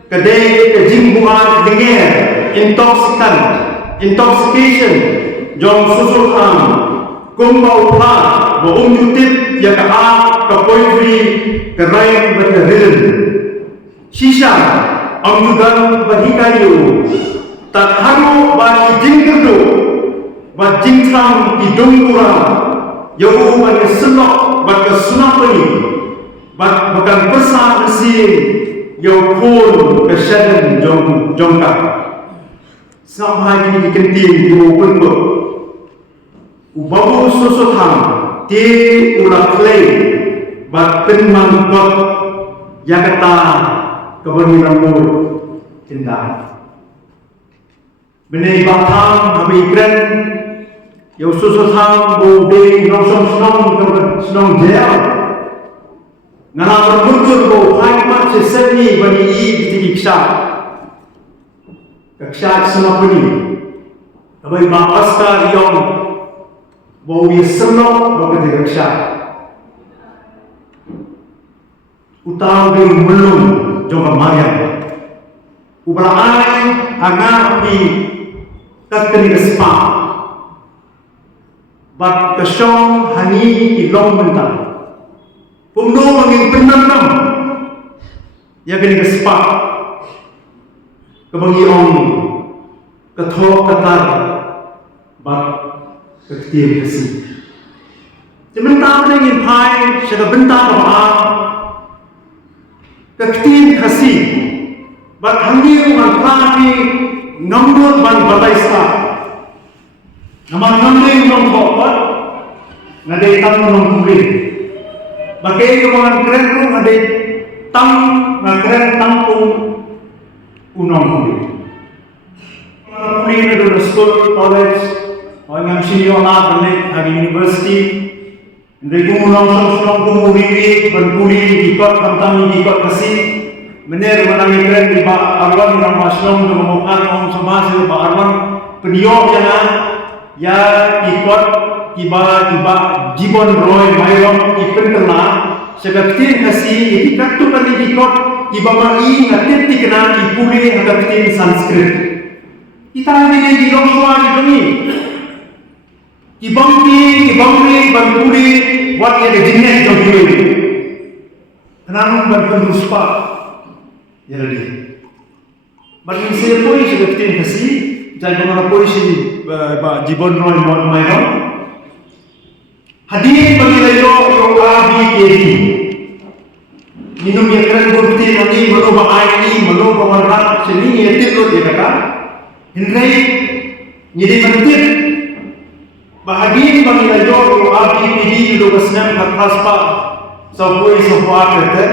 kedai kejingbuan denger intoxication jom susulham kumbau pla jutip ya ka ka poetry ka rain batarilin shisha amjudan bahikayu tak haru bagi jingkerdo bat jingtram di dongura yau bagi senok bagi sunapani bat bukan besar mesin yau pun kesadaran jongka sampai ini kenting di open book ubabu susutham ti ulah clay bat penman kot yakata kebenaran mur tindak Benai batang kami keren, yang susutham bodi senong jaya. Ngana bermuncul bo haimat seseni bani i kisah. Kisah semua bani. Tapi bang Oscar yang bau senong bagi kisah. Utang di belum jomba Maryam. Uberai agar di kini kespa, bat kesyong hani ilong mentah. Pumno mangin penanam, ya kini kespa. Kebangi ong ketok ketar, bat ketir kesi. Sebentar dengan pai, saya bentar apa? Ketir kesi, bat hani mangkani. Nombor ban bataista nama nombor nombor ngade tang nombor bagai kemangan keren tu ngade tang ngakeren tangpung unong kuli itu school college orang senior lah balik hari university mereka unong unong kuli berkuli ikut tentang ikut kasih Mener menangi keren di Pak Arwan yang masyarakat menemukan orang semasa Pak Arwan pendiok jangan ya ikut tiba-tiba Jibon Roy Mayrom ikut kena sebabtin kasih ikat tu kan ikut tiba mai ngatit dikenal ipuli ngatin Sanskrit kita ini di Joshua di demi ibangri banpuri wat ya jenis Joshua kenapa banpuruspa ya lagi bagi saya pun sebabtin kasih jadi orang polisi Jibon Roy Mayrom hadir bagi layo yung abi kedi minum yang keren bukti nanti merubah air ini merubah warna seni yang tidur dia kata Henry jadi mentir bahagia bagi layo yung abi kedi dulu kesenam atas pak sabui sebuah kata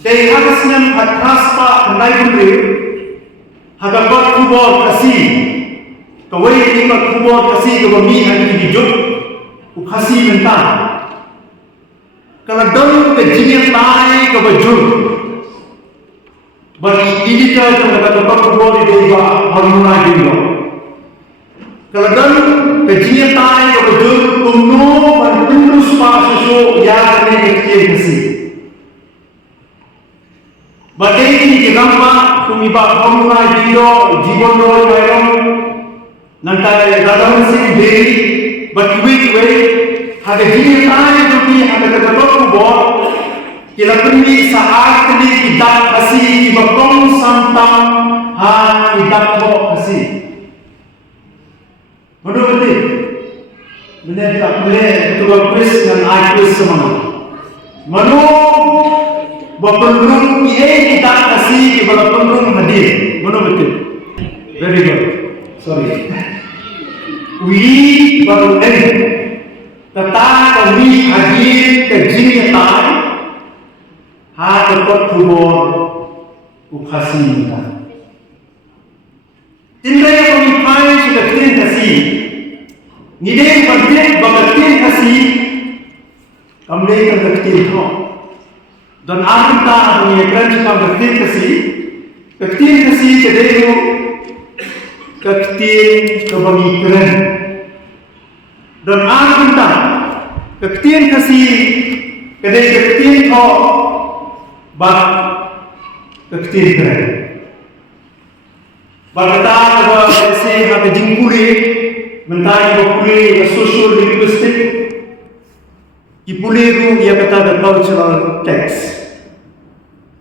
dari atas senam atas pak kendai beri hagabat kubur kasih kawai lima kubur kasih kebami hari hidup ukasi mentah kalau dalam kejian tai ke baju bagi editor yang kata kubur itu haruna juga kalau dalam kejian tai ke baju umno bertulus pasusu yang kecil kasih bagi ini gambar kumiba haruna juga Jibon Roy Mayrom nanti dalam mesin diri but which way ada diri tayo tuki ada katakan kubur kila pendi saat ini kita kasih ibakong santang kita mau kasih menurut betul benar tak boleh tukar kuis dan kuis semua menurut berpenuh kita kasih kepada penuh hadir menurut betul very good sorry we baru tetap kami hadir ke jinatan tempat kubur ukasi kita ini yang kami pakai sudah kini kasih ini yang berkini kasih kami akan berkini dan kita menyebarkan juga berkini kasih kedua kektian kebangiran dan kita kektian kasih kedai kektian kau bak kektian keren bagata bahwa saya hati jingkuli mentari bakuli social linguistic ipuliru ia kata the cultural text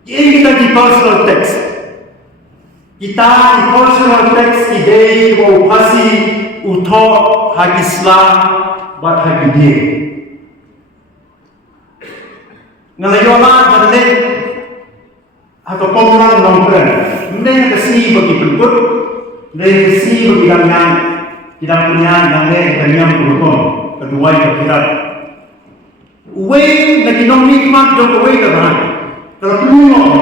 ini kita di cultural text kita di cultural text ide mau kasih utok hagisla bat hagidir ngalayola balik atau pemulang nongkren mereka kasih bagi penduduk mereka kasih bagi yang tidak punya dan yang berhukum kedua yang berkirat uwe lagi nong nikmat jauh uwe kebenaran kalau penuh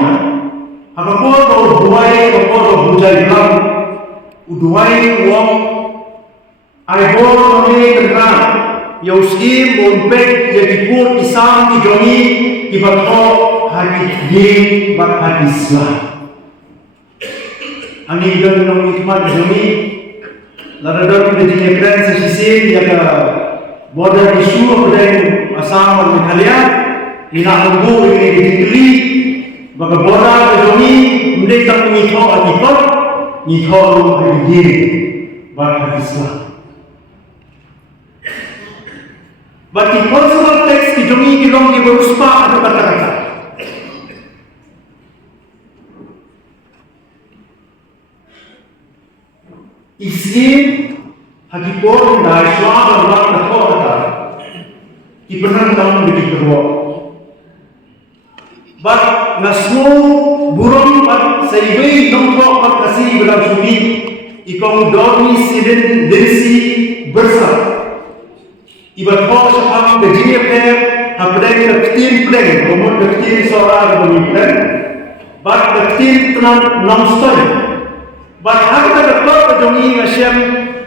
Hakapoto duai kapoto bujai bilang uduai uang aibor mami kena yauskim bonpek jadi pur isam dijomi kibatho hagi ye bat hadislah ani dan nong hikmat jomi ladador de jekran sisisin jaga border isu dan asam dan Meghalaya ina anggur ini ditili bagi bola kejoni mereka mengikau akibat ngikau hadir bagi Islam. Bagi personal teks kejoni kilong di beruspa atau kata-kata. Islam hakipor dari suara Allah kata ibarat dalam diri kedua. But nasmo burung at sa iba'y nungko at kasi bilang subi ikaw dormi silin dirisi bersa iba't po sa pang gajiya per hapday kaktin pleng umot kaktin sora bumiplen but kaktin tenang namstoy but haka dapat kadungi ngasyam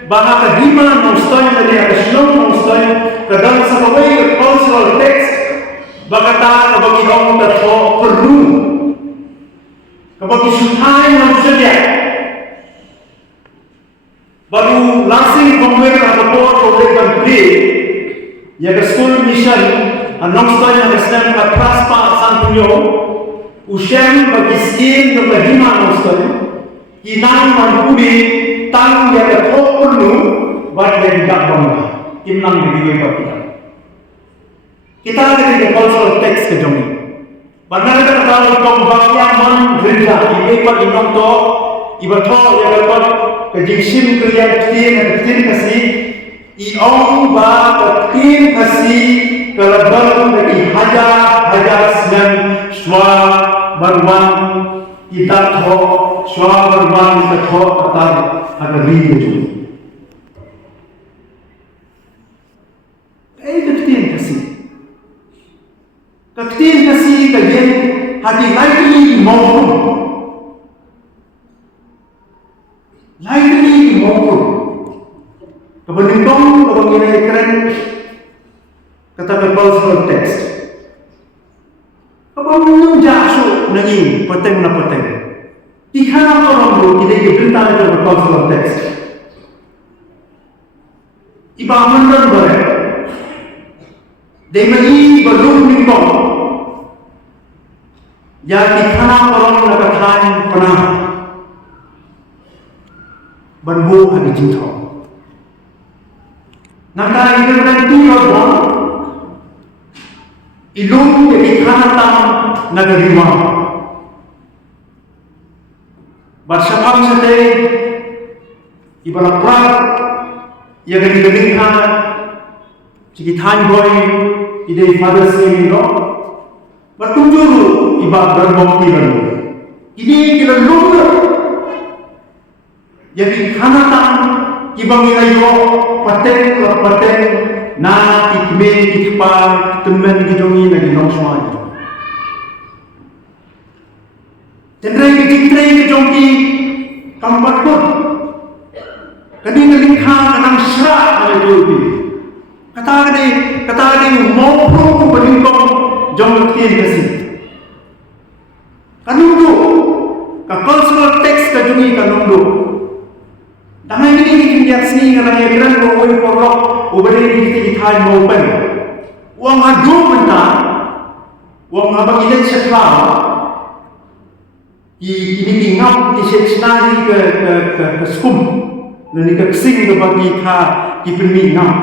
baha kadima namstoy na niya kasyong namstoy kadang sa kaway cultural text Bagata kabagi orang tertawa perlu Kapag isuhay ng sadya, baru lasing pemir atau oleh berdiri, ya ke school mission, anongstoy yang kesem ke praspa santunyo, usem bagi skin yang berhima anongstoy, kinang manpuri tang ya ke topulu, bagi yang tidak bangga, kimlang bagi kita. Kita ada di cultural text ke jomi. Benar kalau kembangnya mengerja, ibu inong to, ibu to ya dapat kejimsim kalian tin kasih, iong ba tin kasih kelebon dari hajar dan swa berwan kita to swa berwan kita to atar ada ribu. Tin kasih. Ketin kasih kajian hati lagi maupun kebeningkong kebeningkong keren kata cultural text kebeningkong jasu nangi peteng na peteng tiha orang bro tidak diberita dalam cultural text iba mandang bare demai belum ningkong ya dikana orang nakathan pernah banbu hadi jintau naka iberanti roda ilung ya dikana tam nagarima barsapam sate ibala prak ya gading-gadingkan cikithan boy ide father say no bertunjuru iba berbukti baru ini kita lupa jadi kanatan ibang ilayo paten na ikmen ikpa temen gidongi na ginong semua tendrai gidongki kampat pun kading lingkha kanang sra na jobi kata kade mau pun beningkong jom tin kasih kanungdu ka cultural text ka jungi kanungdu damai ini lihat sini karena yang keren mau porok ubari di thai mau pen uang adu benda uang abang ilet sekla ini ngap di seksnari ke skum dan ke sing ke bagi ka di permi ngap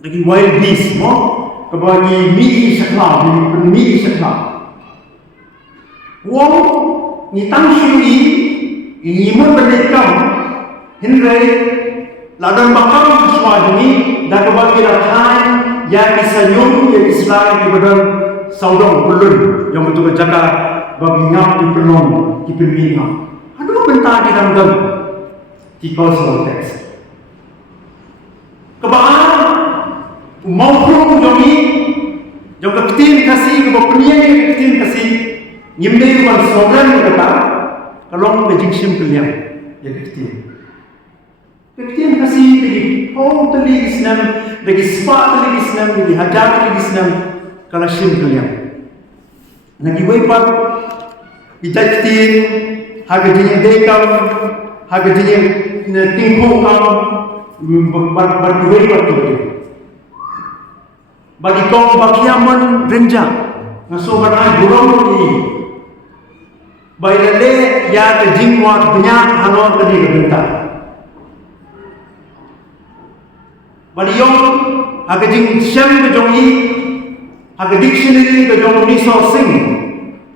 lagi wild beast mo kebagi mi sekla mi sekla wong ni tang shui ini mun berdekam hindrai ladan bakam semua ini dah kebagi rakan ya disayung ya Islam di badan saudong belum yang betul jaga bagi ngap di penon di permina aduh bentar di dalam di cultural text kebaan maupun jomi jom ketin kasih kebapunian ketin kasih nyimdei wan sogan kata kalau bejingsim kalian ya ketin kasih bagi totally Islam bagi spa Islam bagi hajar Islam kalau sim kalian nagi wepat kita ketin harga jenis dekam harga jenis tingkung kam berwepat tu bagi kau bagiaman renjang ngasuh ay burung ini bailale ya ke jingwat banyak hanon tadi bentar bagi yong aga jing syam ke jongi aga dictionary ke jong ni so sing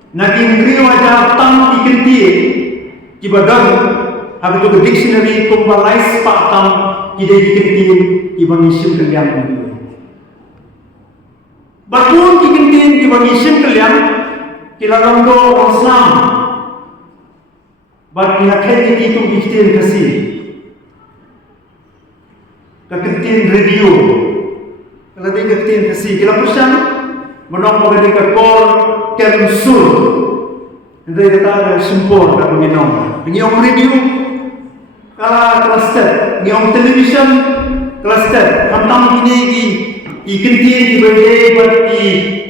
nagi ngri wajah tam ikinti ki badan aga to dictionary kumbalais pa tam ide ikinti ibang isim kalian Batun kikintin di bagisin kalian kilalongdo Islam bat kinakhet itu bikin kasih kekentin radio kalau dia kekentin kasih kilapusan menong magadi kakor kermsul hindi kata simpor kalau minong ngiyong radio kala cluster ngiyong television cluster kantang kinigi ikintin di berde berarti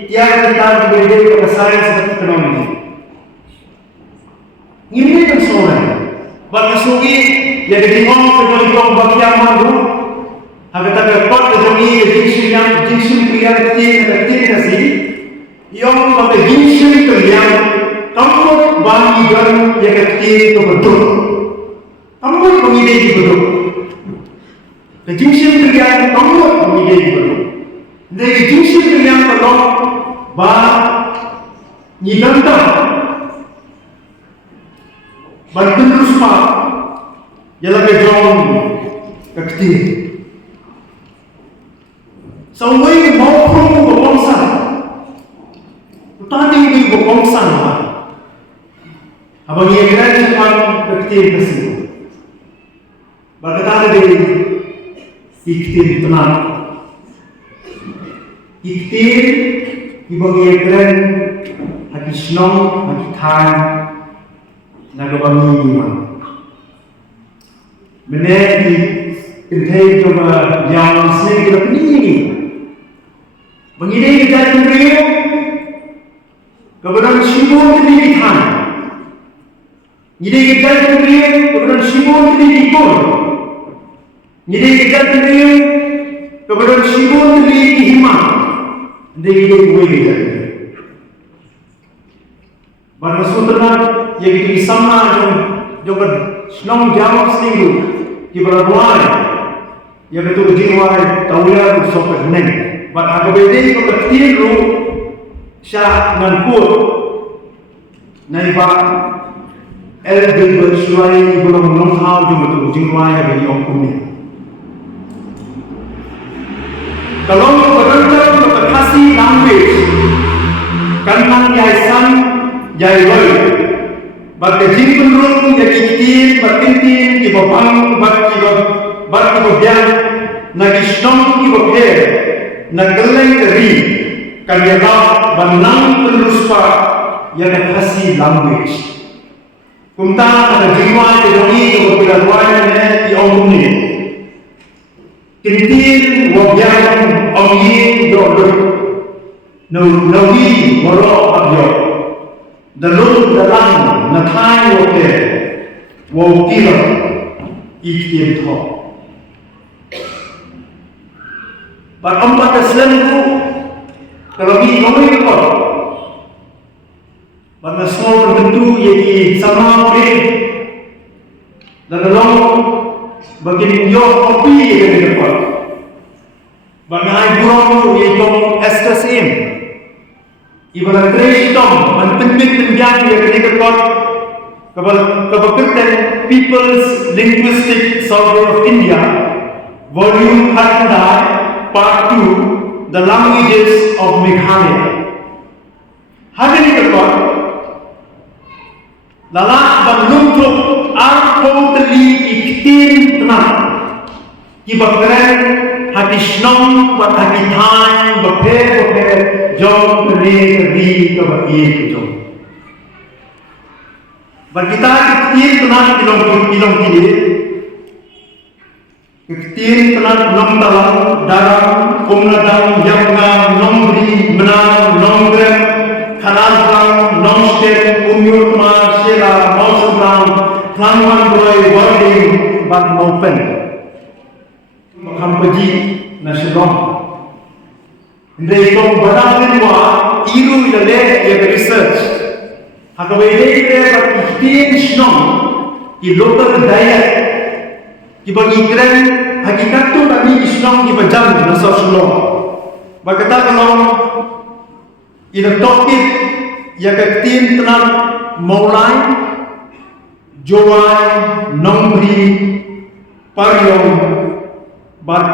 tiada kita di berde pada sains dan ekonomi. Ini kan soalnya. Bagi sugi yang dimong kecuali kau bagian malu, agar tak dapat kecuali jinsin pria kecil kasih. Yang pada jinsin pria kamu bagi dan yang kecil itu betul. Kamu pemilih betul. Jinsin pria kamu pemilih betul. Dari jinsin pria kalau bah nyidanta bantu terus pak jalan kejauhan kecil sampai mau perlu berbangsa tadi ini berbangsa abang yang kira cuma kecil kasih berkata dari iktir tenang iktir ibang yang kira hati senang hati tahan nagabani man menjadi intei coba yang sedikit ini begini kita beriu kebetulan simbol pendidikan jadi kita beriu kebetulan simbol pendidikan jadi kita beriu kebetulan simbol pendidikan jadi kita beriu pada sutera yang di sana yang senang jawab sendiri di berbuat yang itu jiwa taulah sopan neng. But aku berdiri pada tiru syah nanpur naiba elder bersuai belum menghau juga tu jiwa yang beri okuni. Kalau berbicara pada kasih language kanang yayasan jayawal. Bagi jimbun rung jadi kecil, bertintin, kiba bang, kiba biang, nagi senang kiba biar, nageleng keri, kanyala benang terus pak, yang kasih language. Kumta ada jiwa terjadi kepada orang yang diomong ni. Tintin, wabiang, omyi, doa, nawi, morok, abjad. Dalam nakai woke wokira iktir tho. Pada empat Islam itu kalau di nomor itu, pada semua bentuk yang sama boleh dan dalam bagian yo kopi yang dapat. Bagai burung yang SSM. Ibarat Krishtom, penting yang dikatakan kepada People's Linguistic Survey of India, Volume 39, Part 2, The Languages of Meghalaya. Hari ini dikatakan, lalak dan luntuk totally iktir tenang. Ibarat hati senang, hati tahan, berper, jom beri kebahagiaan jom. Berkita iktir tenang ilong kiri, iktir tenang ilong dalam, dalam, kumladang, yangga, nombri, menang, nomgrem, kanadang, nomstek, umyurma, sela, mausudang, klangwan boy, wording, bat maupen. Makampaji nasional. Hindi itong banang wa iru ilale yang research. Hakawede ite ikhtiar senang ki local diet ki bagi keren hakikat tu kami senang ki bajang nasa senang. Berkata kalau ina topik yang ketin tenang maulai jawai nombri pariong bat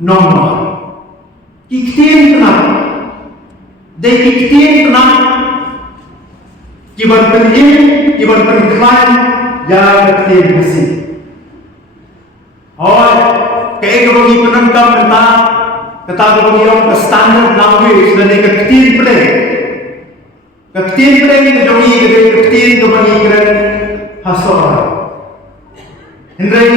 nomor iktim tenang dek iktim tenang kibar penil kibar penilai yang iktim masih kayak kalau kita penentang tentang kalau kita standar language dan iktim play ini jogi iktim kembali keren hasor Hendrai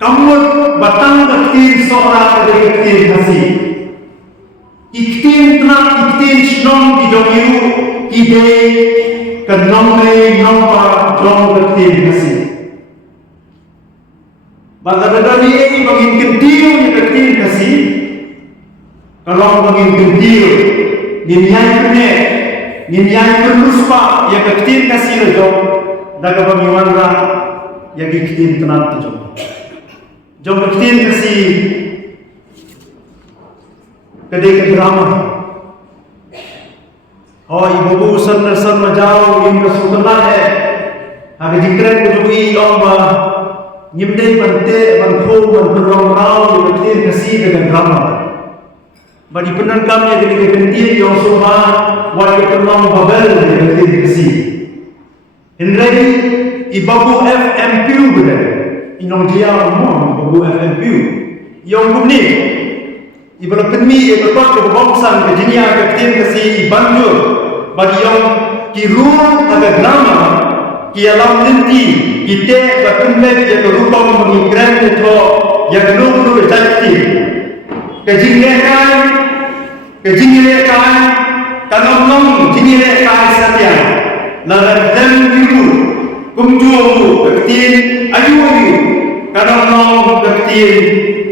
kamu batang iktir seorang dari iktir kasih. Iktir tenang, iktir senang di domiru, ide Kenamai nampak jom ketin kasih. Bagada ni bangin kentiu ni ketin kasih. Kalau bangin kentiu, ninyai kene, ninyai berluspa ya ketin kasih jom. Daga bangiwan rah ya ketin tenang tu jom. Jom ketin kasih. Kedai drama. Oh ibu san majau im sutana hai. Age jikren ko jui omba nimde bante banpho banpro rao ni ketin kasih dengan drama. Bani penan kami yang ketin yang soha wali penon babel dengan ketin kasih. Henry ibabu FMP benda. Inong dia mo ibabu FMP. Yang kumni ibarat penmi ibarat ke bangsa ke dunia ke tim kasih banjur bagi yang kirun agak lama ki alam nanti kita berpendek ya kerupang mengikran itu yang belum jadi kejingekan kanong jingekan saja lalu dan biru kumjumu ketin ayu kanong ketin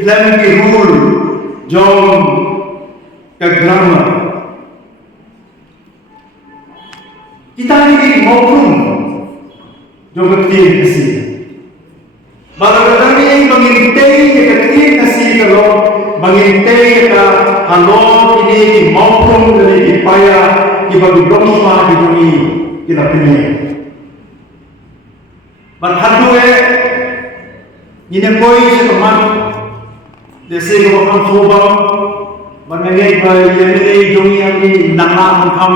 lam biru jom kegrama kita ini maupun jom ketin kasih bagaikan ini mengintai ketin kasih kalau mengintai ke alor ini maupun dari payah dibagi bangsa di dunia kita punya berhadue ini koi seteman जैसे कि हम सोबा मनगे भाई ये जोंगी हमने नंगा हम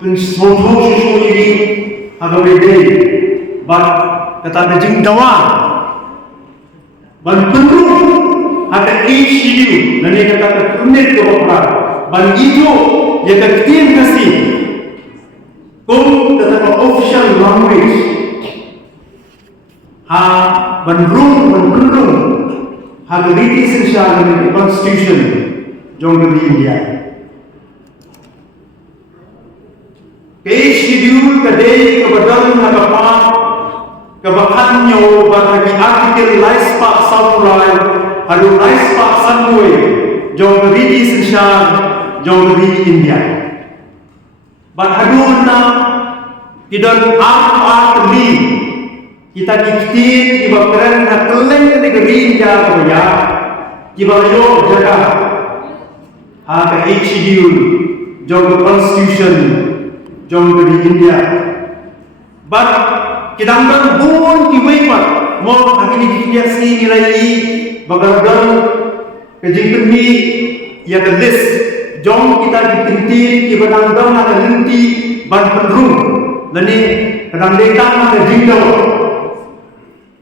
तुम सोचो सोचो ये अगर बेटे बात कता नजिंग दवा बन तुरु अगर एक शिड्यू नने कता तुमने तो बपरा बन इजो ये कतीन कसी कुम कता ऑफिशियल लैंग्वेज हाँ बन room Hal ini esensial dari Constitution jom di India. Kei schedule kedai kebetulan nagapan kebakannya bagi artikel Laispa Samurai ada Laispa Sanway jom di esensial jom di India. Bahagian tidak arti kita diktir iba keren na keleng negeri India ya iba yo jaga ha ka schedule jog constitution jog di India but kidangkan bun ki weipat mo akini India si nilai bagaragan kejingkeni ya ke list jong kita ditinti iba dangdang na linti ban penrung lani kadang datang na jingdo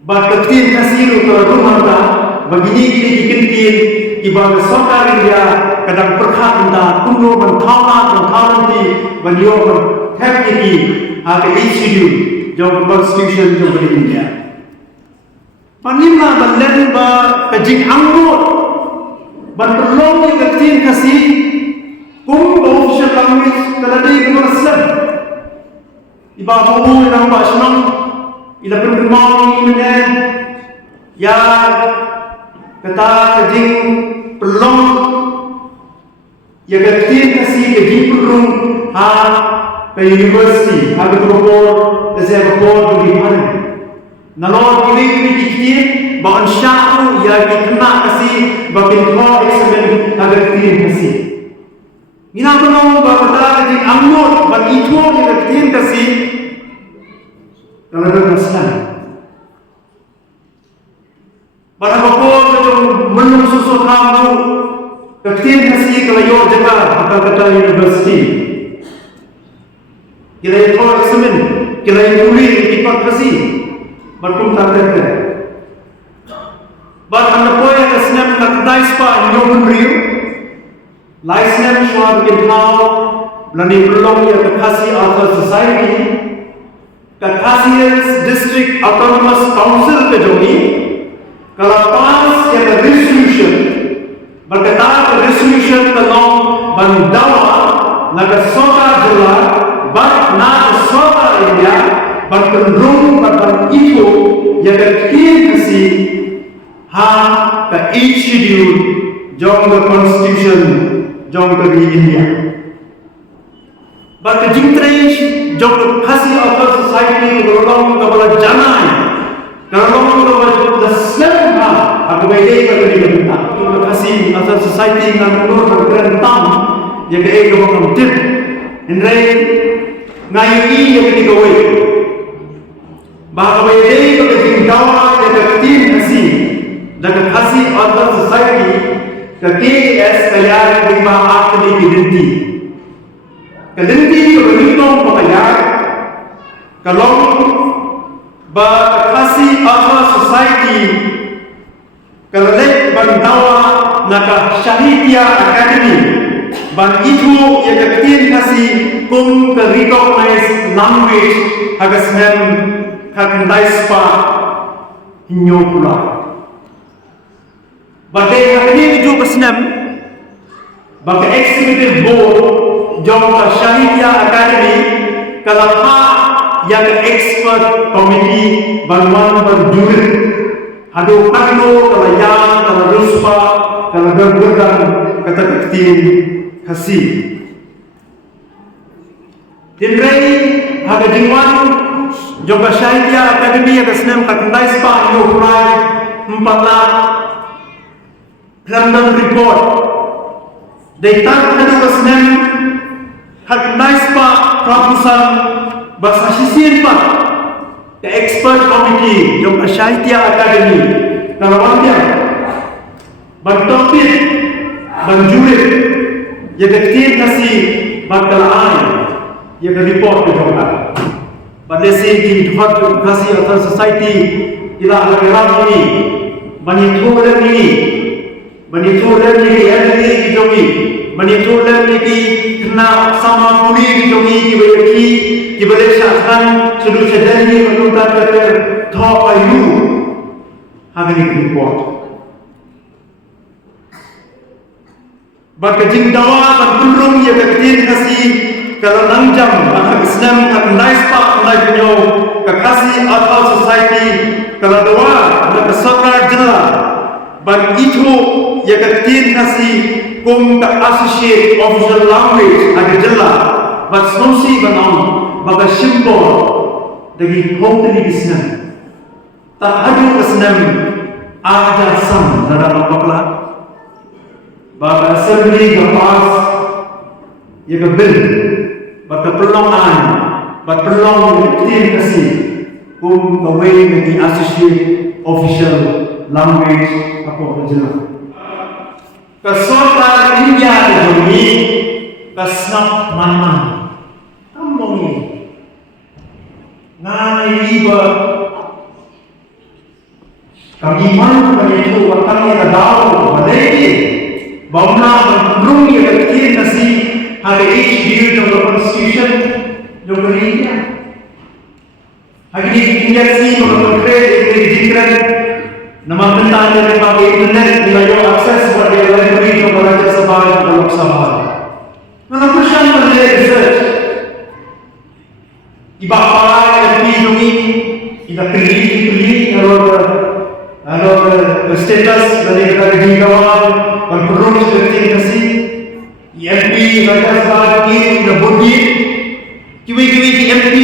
Ketin kasih untuk rumah ta, begini dikentin ibarat sokar India kadang perkat anda tunggu mentauan di beliau happy ada issue jauh constitution jauh di India. Panimlah balen ba kajing anggot, berperlong ketin kasih kum official language kalau di Muslim ibarat yang bahasa ila perkembangan ini ya kata kejing pelong ya ketin kasih kejing pelong ha ke university ha ke propor saya propor di mana nalor ini dikit bahkan syahu ya dikena kasih bagian kau eksamen agar ketin kasih ina pelong bahkan kejing anggur bagi itu ya ketin kasih kalau ada masalah, pada pokok itu menung susu kamu, ketin kasih kalau yo jaga atau kata university, kita itu eksamen, kita itu kuliah ipat kasih, berkum tak ada. But anda poya kesnya tak daispa yo menriu, laisnya suara kita belani belum ya kasih atau society. Khasiat District Autonomous Council ke Jogi kalau pas yang resolution berkata resolution tentang bandawa naga sota jela bat na suara India berpengaruh pada itu yang terkini ha ke each schedule jong the constitution jong the India. But jingtrei jong khasi author society golong kabala janai golong kabala the slam ha aku bede kabali kabita jong khasi author society nang nur bergerak tam yang ke golong tip indrai ngayu yang digawe bahwa bede kabali dawa yang ketin khasi dan khasi author society ke KS kalian lima akli identiti Kelinti berhitung pengayar kalau berkasih Alpha Society kalau lek bantawa nak Syahidiyah Academy ban itu yang ketin kasih kum ke recognize language hagas mem kakandai spa hinyo pula badai hari itu bersenam bagi executive board jom Syahidiyah Academy kalau yang expert committee bantuan berjurit adu kano kalau yang kalau ruspa kalau bergerak kata ketin kasih dinrai ada jingwan jom Syahidiyah Academy ada senam kakandai spa yo prai 4 lakh London report data ada senam kakandai spa proposal bahasa sisir pak the expert committee jom Syahidiyah Academy kalau wajar bantopit banjurit yang ketin kasih bakal ai yang report ke jomlah pada segi debat kasih atau society kita ada kerap ini banyak orang ini yang ini jomi banyak orang ini kena sama puri jomi di balik syakran sudah sedari menuntak kata thok ayu hari report Bakajing dawa berturung ya ketin kasih kalau nangjam anak Islam akan naispa anak punya kekasih atau society kalau dawa anak kesokar jelah ban itu ya ketin kasih kum ke associate official language ada jelah ban snosi banam baga simbol dari hotel Islam tak ada Islam ada sam dalam bakla baga assembly kepas ya ke bil baga perlongan baga perlong ketin kasih kum kawai dari associate official language apa jelah kesota India demi kesnap mana kamu ni ngai riba kami mana itu kami ada daun badai bauna belum ya kecil nasi hari ini di dalam constitution dalam India hari ini India sih berkreat dari jikran nama mentah dari pakai internet wilayah akses pada library kepada Raja Sabah dan Lok Sabah mana persen pada research iba para yang ini kita pilih kalau status dari kawan berperuh seperti nasi MP Raja Sabah ini sudah budi kiwi MP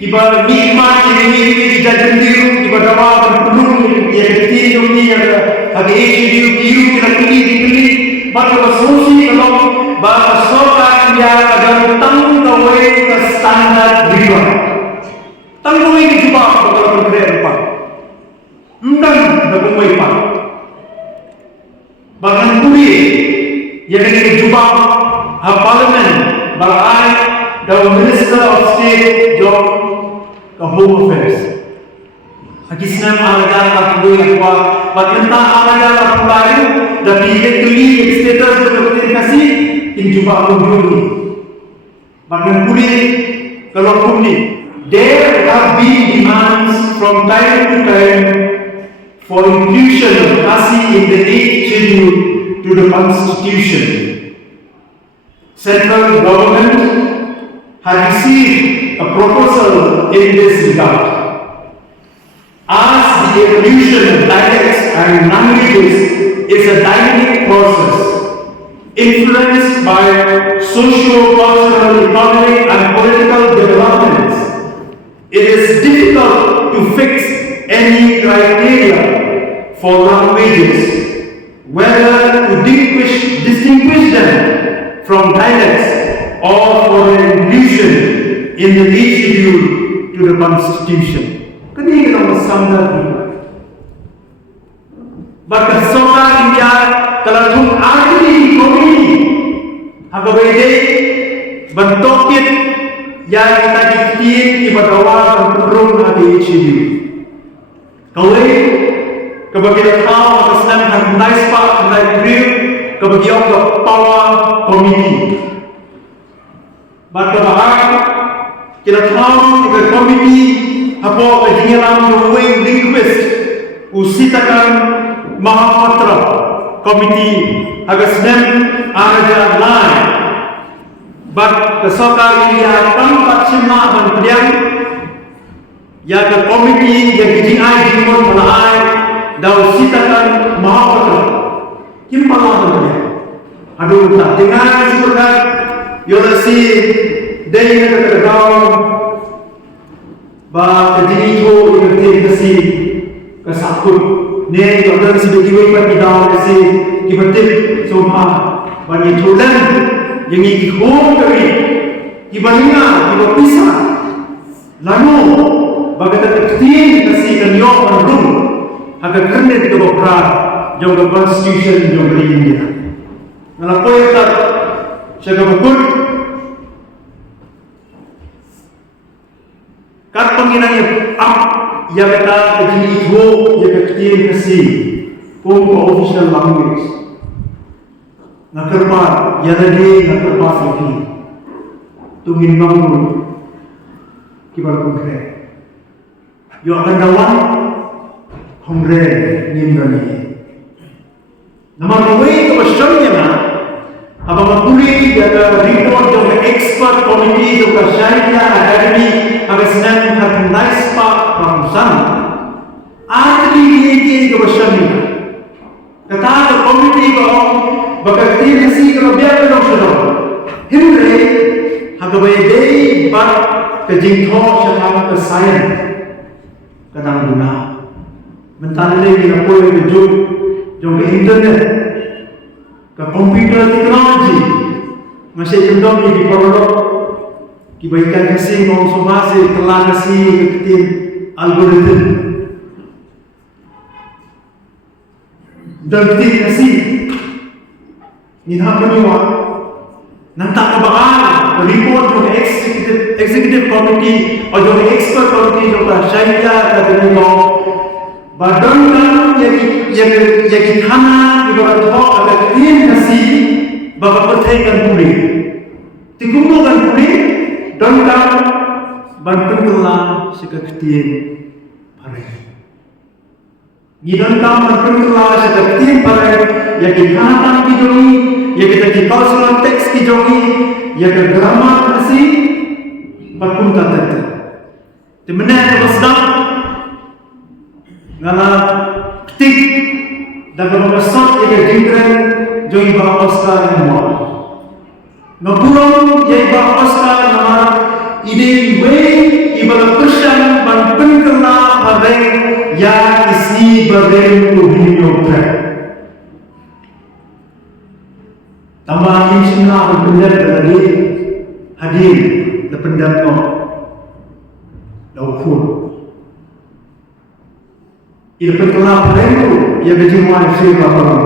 iba nikmat kiwi jajan biru iba dawa berperuh yang kecil ini yang ada biru kita pilih maka bersusi kalau bahasa sokan yang ada tangkawai ke standar riba tangkawai ini juga kalau bergerak apa entah berkumai apa bahkan kuli yang ini juga parlimen bahkan the Minister of State John the Home Affairs Islam ada aku yang tentang ada aku baru dan pilih status seperti kasih injuba aku dulu bahkan kuli kalau kuli there have been demands from time to time for inclusion of kasih in the 8th schedule to the constitution central government had received a proposal in this regard. As the evolution of dialects and languages is a dynamic process, influenced by socio-cultural, economic and political developments, it is difficult to fix any criteria for languages, whether to distinguish them from dialects or for an inclusion in the lead schedule to the Constitution. Kini kita bersama juga. Bahkan soal India kalau tung ahli komuni, agak beda bentuknya yang kita dikit ibadah awal berurung hati cium. Kau kebagian tahu atas nama handai spa handai grill kebagian ke power committee. Bahkan kita tahu juga committee apa kejengalan dua linguist usitakan Mahapatra committee agak senang ada lain. But kesokar ini tempat cuma mendiang ya ke komiti yang dijingai jimon pelai dan usitakan Mahapatra kimpalah mendiang. Aduh tak dengar sebenarnya yolasi dari negara kau bah kejini itu ibarat kasi kesakut ni orang sedikit ibarat kita kasi ibarat semua bani tulen yang ini home kami ibaratnya ibarat pisah lalu bagaimana kecil kasi kenyok penuh agak kena itu berat jauh ke constitution jauh ke India. Kalau kau yang tak saya betul kat penginangnya yang kata kejini itu yang kecil kasih pun official language nak kerpat yang lagi nak kerpat lagi tungin bangun kibar konkret yo akan dawan konkret nimbrani nama dua itu masyarakat na apa makuli jaga report jaga expert committee jaga syariah academy agar senang handai spa perusahaan ahli ini kebesaran kata ke komiti kau bakal nasi kalau biar belum sudah himre agak baik bak kejingkau syakam kesayan kadang guna mentang lagi nak boleh kejut jom ke internet ke komputer teknologi masih cenderung di perlu kebaikan kasih konsumasi telah kasih ketin algoritma dan ketin kasih ini hak penyuat nanti kebakan report dari executive committee atau dari expert committee juga syariah dan itu badan yang tanah di bawah itu ada ketin kasih bapak percayaan pulih dikumpulkan pulih dan kan bantuan kelah sekecil parai. Gidan kan bantuan kelah sekecil parai. Ya kita hantam kijongi, ya kita cultural text kijongi, ya kita grammar kasih, bantuan kata. Temennya bersedap, ngala ketik, dan bermaksud ya kita jingkren, jogi bahasa Oscar yang mau. Ngapulong ya bahasa Oscar nama ide ibarat persian bantuan kelah parai ya isi bagai tujuan. Tambah insya berpendam lagi hadir berpendam kau laufun. Ia berkelah perlu ia berjumpa siapa orang.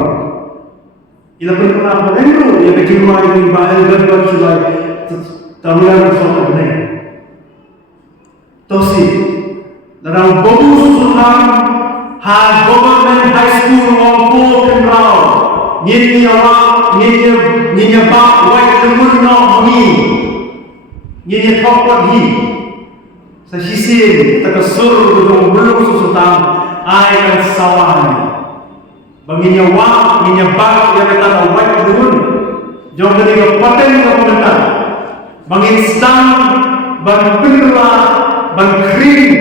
Ia berkelah perlu ia berjumpa dengan bahaya dan bersulai tahulah soal ini. Tosi dalam buku susunan high government high school mampu kenal Nyinya pak wai temur no ni nyinya thokot hi sa hisin takasur do belum susutan ai kan sawan banginya wa nyinya pak ya kata wai temur jong dari ke paten ke pemerintah bangin sedang, bang penra, bang kering,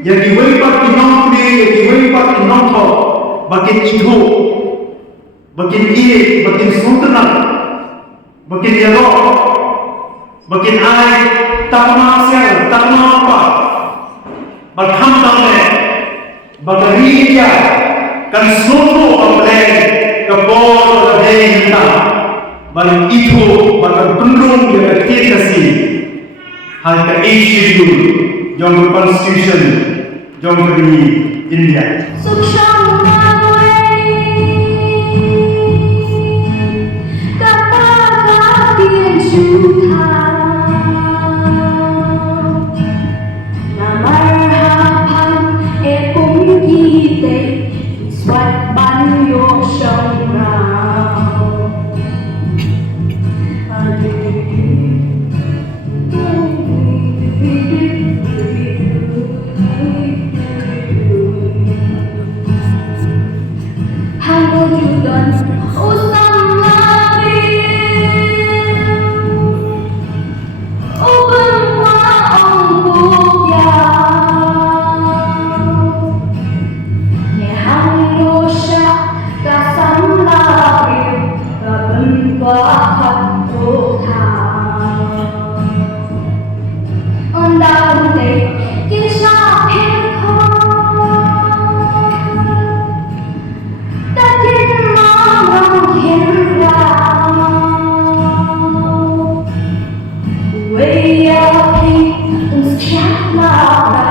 yang diwaipat di nongkri, yang diwaipat di nongkok, bakin itu, bakin iye, bakin sultanat, bakin yarok, bakin ay, takma sel, takma apa, bagham tamne, bagariya, kan seluruh orang kebor dari kita, bang itu, bang pendung yang kita kasih, hal ke Jong Constitution, Jong di India. Way up, uns kennt man.